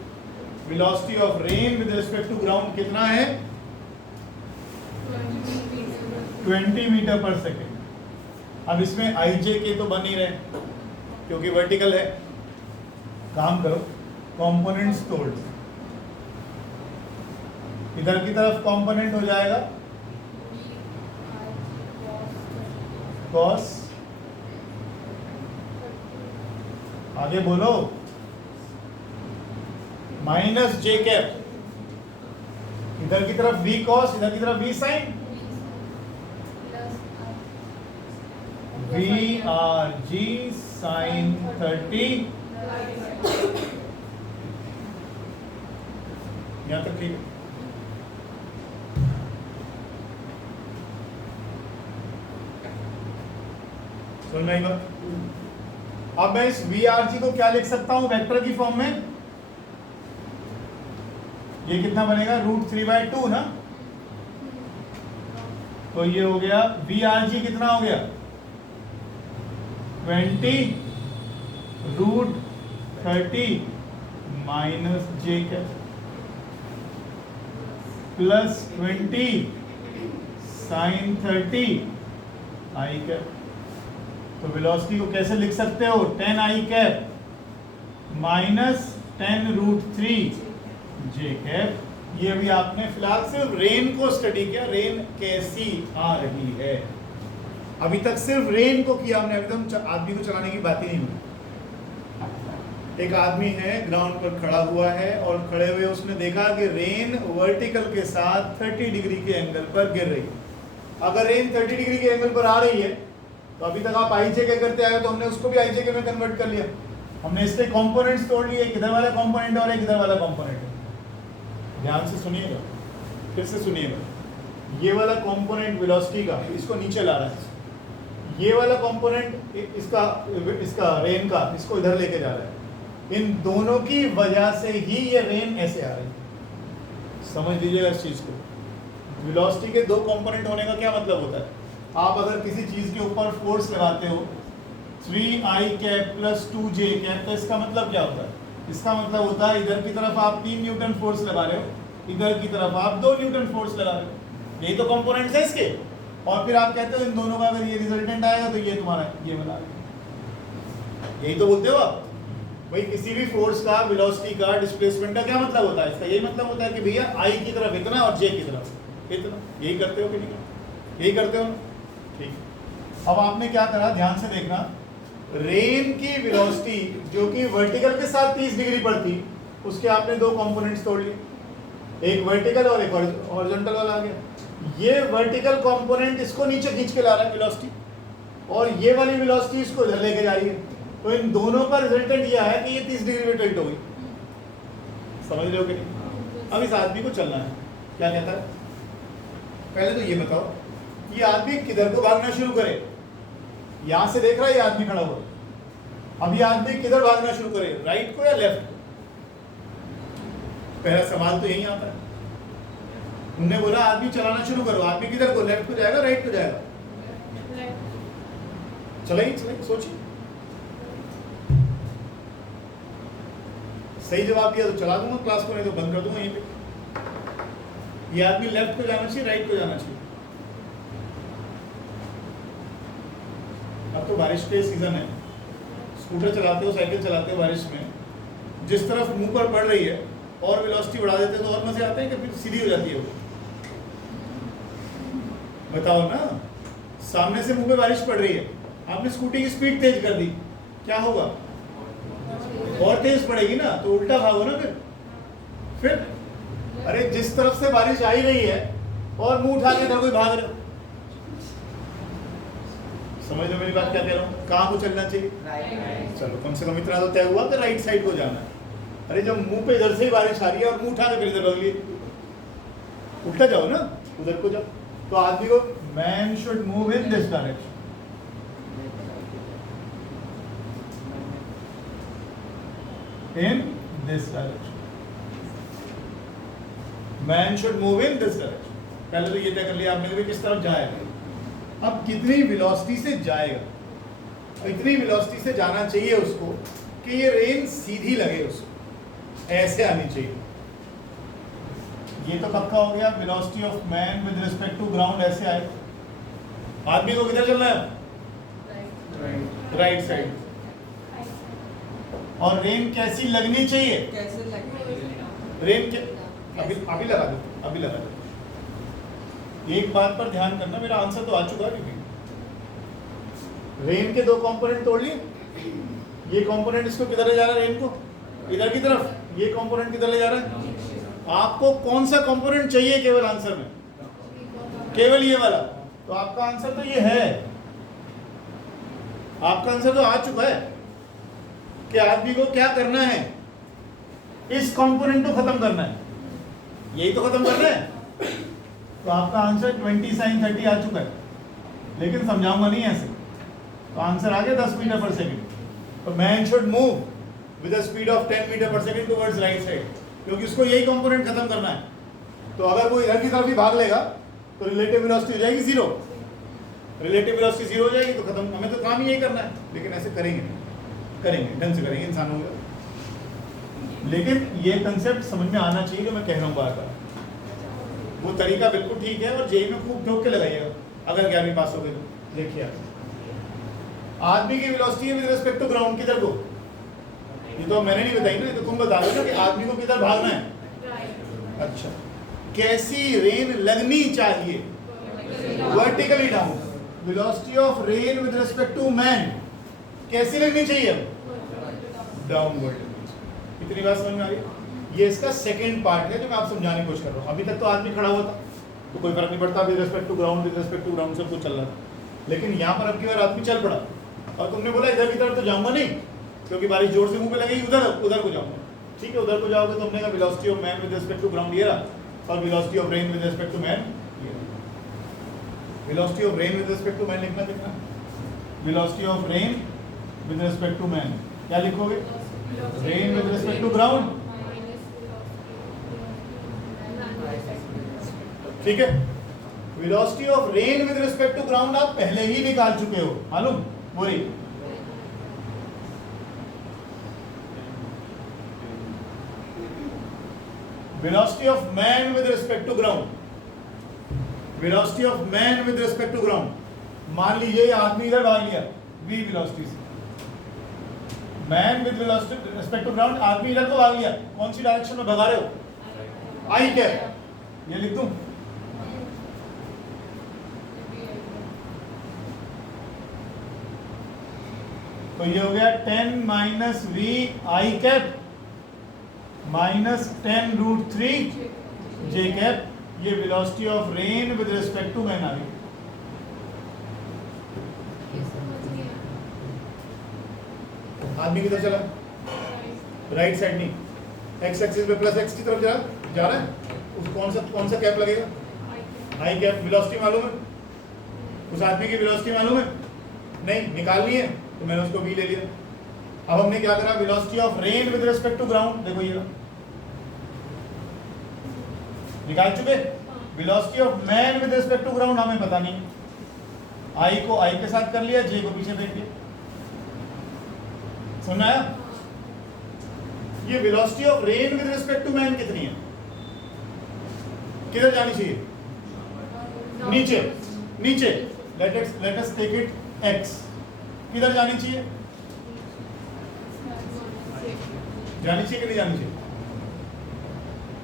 velocity of rain with respect to ground कितना है 20 मीटर पर सेकेंड। अब इसमें आई जे के तो बन ही रहे क्योंकि वर्टिकल है। काम करो, कंपोनेंट्स तोड़, इधर की तरफ कंपोनेंट हो जाएगा कॉस, आगे बोलो माइनस जे कैप, इधर की तरफ v cos, इधर की तरफ v sin, VRG sin 30। यहां तक ठीक है। समझ में आई बात? अब मैं इस VRG को क्या लिख सकता हूं वेक्टर की फॉर्म में, ये कितना बनेगा √3/2 ना, तो ये हो गया VRG कितना हो गया 20 √30 माइनस जे कैप प्लस 20 sin 30 आई कैप। तो वेलोसिटी को कैसे लिख सकते हो 10 आई कैप माइनस 10 √3 जे कैप। ये अभी आपने फिलहाल सिर्फ रेन को स्टडी किया, रेन कैसी आ रही है, अभी तक सिर्फ रेन को किया हमने, अभी तक आदमी को चलाने की बात ही नहीं हुई। एक आदमी है ग्राउंड पर खड़ा हुआ है और खड़े हुए उसने देखा कि रेन वर्टिकल के साथ 30 डिग्री के एंगल पर गिर रही है। अगर रेन 30 डिग्री के एंगल पर आ रही है तो अभी तक आप आई जे के करते आए, तो हमने उसको भी आई जे के में कन्वर्ट कर लिया। हमने इसके कंपोनेंट्स तोड़ लिए, एक इधर वाला कंपोनेंट और एक इधर वाला कंपोनेंट है। ध्यान से सुनिएगा, फिर से सुनिएगा, ये वाला कंपोनेंट वेलोसिटी का इसको नीचे ला रहा है, ये वाला कंपोनेंट इसका रेन का इसको इधर लेके जा रहा है। इन दोनों की वजह से ही ये रेन ऐसे आ रही है। समझ लीजिएगा इस चीज को। वेलोसिटी के दो कंपोनेंट होने का क्या मतलब होता है, आप अगर किसी चीज के ऊपर फोर्स लगाते हो 3i cap plus 2j cap, तो इसका मतलब क्या होता है, इसका मतलब होता है इधर की तरफ आप 3 न्यूटन फोर्स लगा रहे हो, इधर की तरफ आप 2 न्यूटन फोर्स लगा रहे हो, यही तो कंपोनेंट्स है इसके। और फिर आप कहते हो इन दोनों का अगर ये रिजल्टेंट आएगा तो ये तुम्हारा ये वाला आएगा, यही तो बोलते हो आप। भाई किसी भी फोर्स का, वेलोसिटी का, डिस्प्लेसमेंट का क्या मतलब होता है, इसका यही मतलब होता है कि भैया आई की तरफ इतना और जे की तरफ इतना। यही करते हो कि नहीं, यही करते हो, ठीक। अब आपने क्या करा, ध्यान से देखना, रेन की वेलोसिटी जो कि वर्टिकल के साथ 30 डिग्री पर थी, उसके आपने दो कंपोनेंट्स तोड़ लिए, एक वर्टिकल और एक हॉरिजॉन्टल वाला आ गया। ये वर्टिकल कंपोनेंट इसको नीचे खींच के ला रहा है वेलोसिटी, और ये वाली वेलोसिटी इसको इधर लेके जा रही है। तो इन दोनों का रिजल्टेंट यह है कि ये 30 डिग्री में टिल्ट हो गई। समझ रहे हो कि नहीं? अब इस आदमी को चलना है, क्या कहता है, पहले तो ये बताओ, ये आदमी किधर को भागना शुरू करे, यहां से देख रहा है ये आदमी खड़ा हुआ, अब ये आदमी किधर भागना शुरू करे, राइट को या लेफ्ट को? पहला सवाल तो यही आता है। उन्होंने बोला आदमी चलाना शुरू करो, आदमी किधर को, लेफ्ट को जाएगा राइट को जाएगा? चलाइए चलाइए, सोचिए। सही जवाब दिया तो चला दूंगा क्लास को, नहीं तो बंद कर दूंगा यहीं पे। ये आदमी लेफ्ट को जाना चाहिए राइट को जाना चाहिए? अब तो बारिश के सीजन है, स्कूटर चलाते हो, साइकिल चलाते हो बारिश में, जिस तरफ मुंह पर पड़ रही है और वेलोसिटी बढ़ा देते हो तो और मजे आते हैं कि फिर सीधी हो जाती है वो? बताओ ना, सामने से मुंह पे बारिश पड़ रही है, आपने स्कूटी की स्पीड तेज कर दी, क्या होगा? और तेज पड़ेगी ना, तो उल्टा भागो ना फिर अरे जिस तरफ से बारिश आ ही रही है और मुंह उठा के इधर कोई भाग रहे हो, समझ लो मेरी बात क्या कह रहा हूँ? कहाँ को चलना चाहिए? राइट। चलो कम से कम इतना तो तय हुआ कि राइट साइड को जाना है। अरे जब मुंह पे इधर से ही बारिश आ रही है और मुंह उठा के फिर इधर भाग लिए, उल्टा जाओ ना, उधर को जाओ। तो आदमी को man should move in this direction, in this direction. Man should move in this direction. पहले तो ये तय कर लिया आपने कि किस तरफ जाएगा। अब कितनी वेलोसिटी से जाएगा, इतनी वेलोसिटी से जाना चाहिए उसको कि ये रेन सीधी लगे उसको, ऐसे आनी चाहिए। ये तो पक्का हो गया, velocity of man with respect to ground ऐसे आए। आदमी को किधर चलना है? Right side. और रेन कैसी लगनी चाहिए? कैसे लगे? रेन के अभी लगा दो, अभी लगा दो। एक बात पर ध्यान करना, मेरा आंसर तो आ चुका है क्योंकि रेन के दो कंपोनेंट तोड़ लिए। ये कंपोनेंट इसको किधर ले जा रहा है? रेन को इधर की तरफ। ये कंपोनेंट किधर ले जा रहा है? आपको कौन सा कंपोनेंट चाहिए केवल आंसर में? केवल ये वाला। तो आपका आंसर तो ये है, आपका आंसर तो आ चुका है कि आदमी को क्या करना है, इस कंपोनेंट को खत्म करना है, यही तो खत्म करना है। तो आपका आंसर 20 sin 30 आ चुका है, लेकिन समझाऊंगा नहीं ऐसे। तो आंसर आ गया 10 मीटर पर सेकंड। तो man should move with a speed of 10 metre पर सेकंड टुवर्ड्स राइट साइड, क्योंकि उसको यही कंपोनेंट खत्म करना है। तो अगर वो इधर की तरफ ही भाग लेगा तो रिलेटिव वेलोसिटी हो जाएगी 0। रिलेटिव वेलोसिटी 0 हो जाएगी तो खत्म। हमें तो काम ही यही करना है, लेकिन ऐसे करेंगे नहीं, करेंगे ढंग से करेंगे इंसानों का। लेकिन ये कंसेप्ट समझ में आना चाहिए जो मैं कह रहा हूँ बार बार। वो तरीका बिल्कुल ठीक है और जेई में खूब ठोक के लगाइएगा अगर 11वीं पास हो गए तो। देखिए आप, आदमी की velocity with respect to ground किधर को? ये तो मैंने नहीं बताई ना, तो तुम बता दो ना कि आदमी को किधर भागना है। अच्छा, कैसी रेन लगनी चाहिए? Vertically down. Velocity of rain with respect to man कैसी लगनी चाहिए? डाउनवर्ड। इतनी बात समझ में आ गई? ये इसका सेकंड पार्ट है जो मैं आप समझाने की कोशिश कर रहा हूँ। अभी तक तो आदमी खड़ा हुआ था तो कोई फर्क नहीं पड़ता, with respect to ground, with respect to ground सब कुछ चल रहा था। लेकिन यहाँ पर अब की बार आदमी चल पड़ा और तुमने बोला इधर की तरफ तो जाऊंगा नहीं क्योंकि बारिश जोर से मुंह पे लगेगी, उधर को जाऊंगा। ठीक है, उधर को जाओगे तो हमने कहा velocity of man with respect to ground ये रहा, और velocity of rain with respect to man ये रहा। Velocity of rain with respect to man लिखना, velocity of rain with respect to man क्या लिखोगे? Rain with respect to ground. ठीक है, velocity of rain with respect to ground आप पहले ही निकाल चुके हो, मालूम? बोली velocity of man with respect to ground, velocity of man with respect to ground. मान लीजिए आदमी इधर भाग लिया v वेलोसिटी से, man with velocity respect to ground, आदमी इधर को भाग लिया, कौन सी डायरेक्शन में भगा रहे हो? I cap. ये लिख दूं? तो ये हो गया 10 minus V I cap minus 10 root 3 J cap. ये velocity of rain with respect to man आ गई। आदमी किधर चला? राइट साइड नहीं, एक्स एक्सिस पे प्लस एक्स की तरफ जा रहा है। उस कौन सा कैप लगेगा? आई कैप। वेलोसिटी मालूम है? उस आदमी की वेलोसिटी मालूम है? नहीं, निकालनी है तो मैंने उसको v ले लिया। अब हमने क्या करा? Velocity of rain with respect to ground, देखो ये निकाल चुके। Velocity of man with respect to ground हमें पता नहीं, आई को आई के साथ कर लिया, जे को पीछे फेंक दिया। सुनना है? ये velocity of rain with respect to man कितनी है? किधर जानी चाहिए? नीचे, नीचे। Let us take it x। किधर जानी चाहिए? जानी चाहिए कि नहीं जानी चाहिए?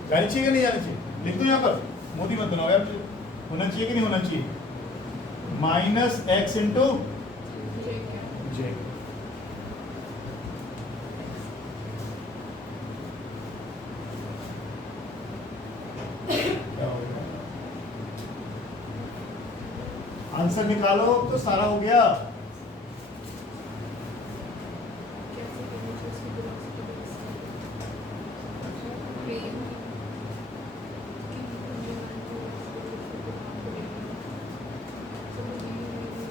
जानी चाहिए कि नहीं जानी चाहिए? लिख दो यहाँ पर, मोदी मत बनाओ यार। होना चाहिए कि नहीं होना चाहिए? माइनस एक्स इंटू जे क्या हो गया? आंसर निकालो तो सारा हो गया।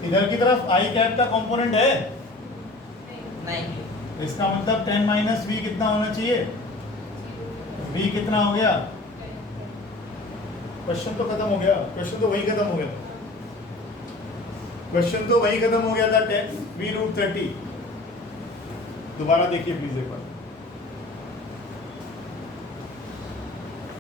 इधर की तरफ आई कैप का कंपोनेंट है, नहीं इसका मतलब 10 माइनस वी कितना होना चाहिए? वी कितना हो गया? क्वेश्चन तो खत्म हो गया, क्वेश्चन तो वही खत्म हो गया, क्वेश्चन तो वही खत्म हो गया था 10 वी रूट 30। दोबारा देखिए प्लीज।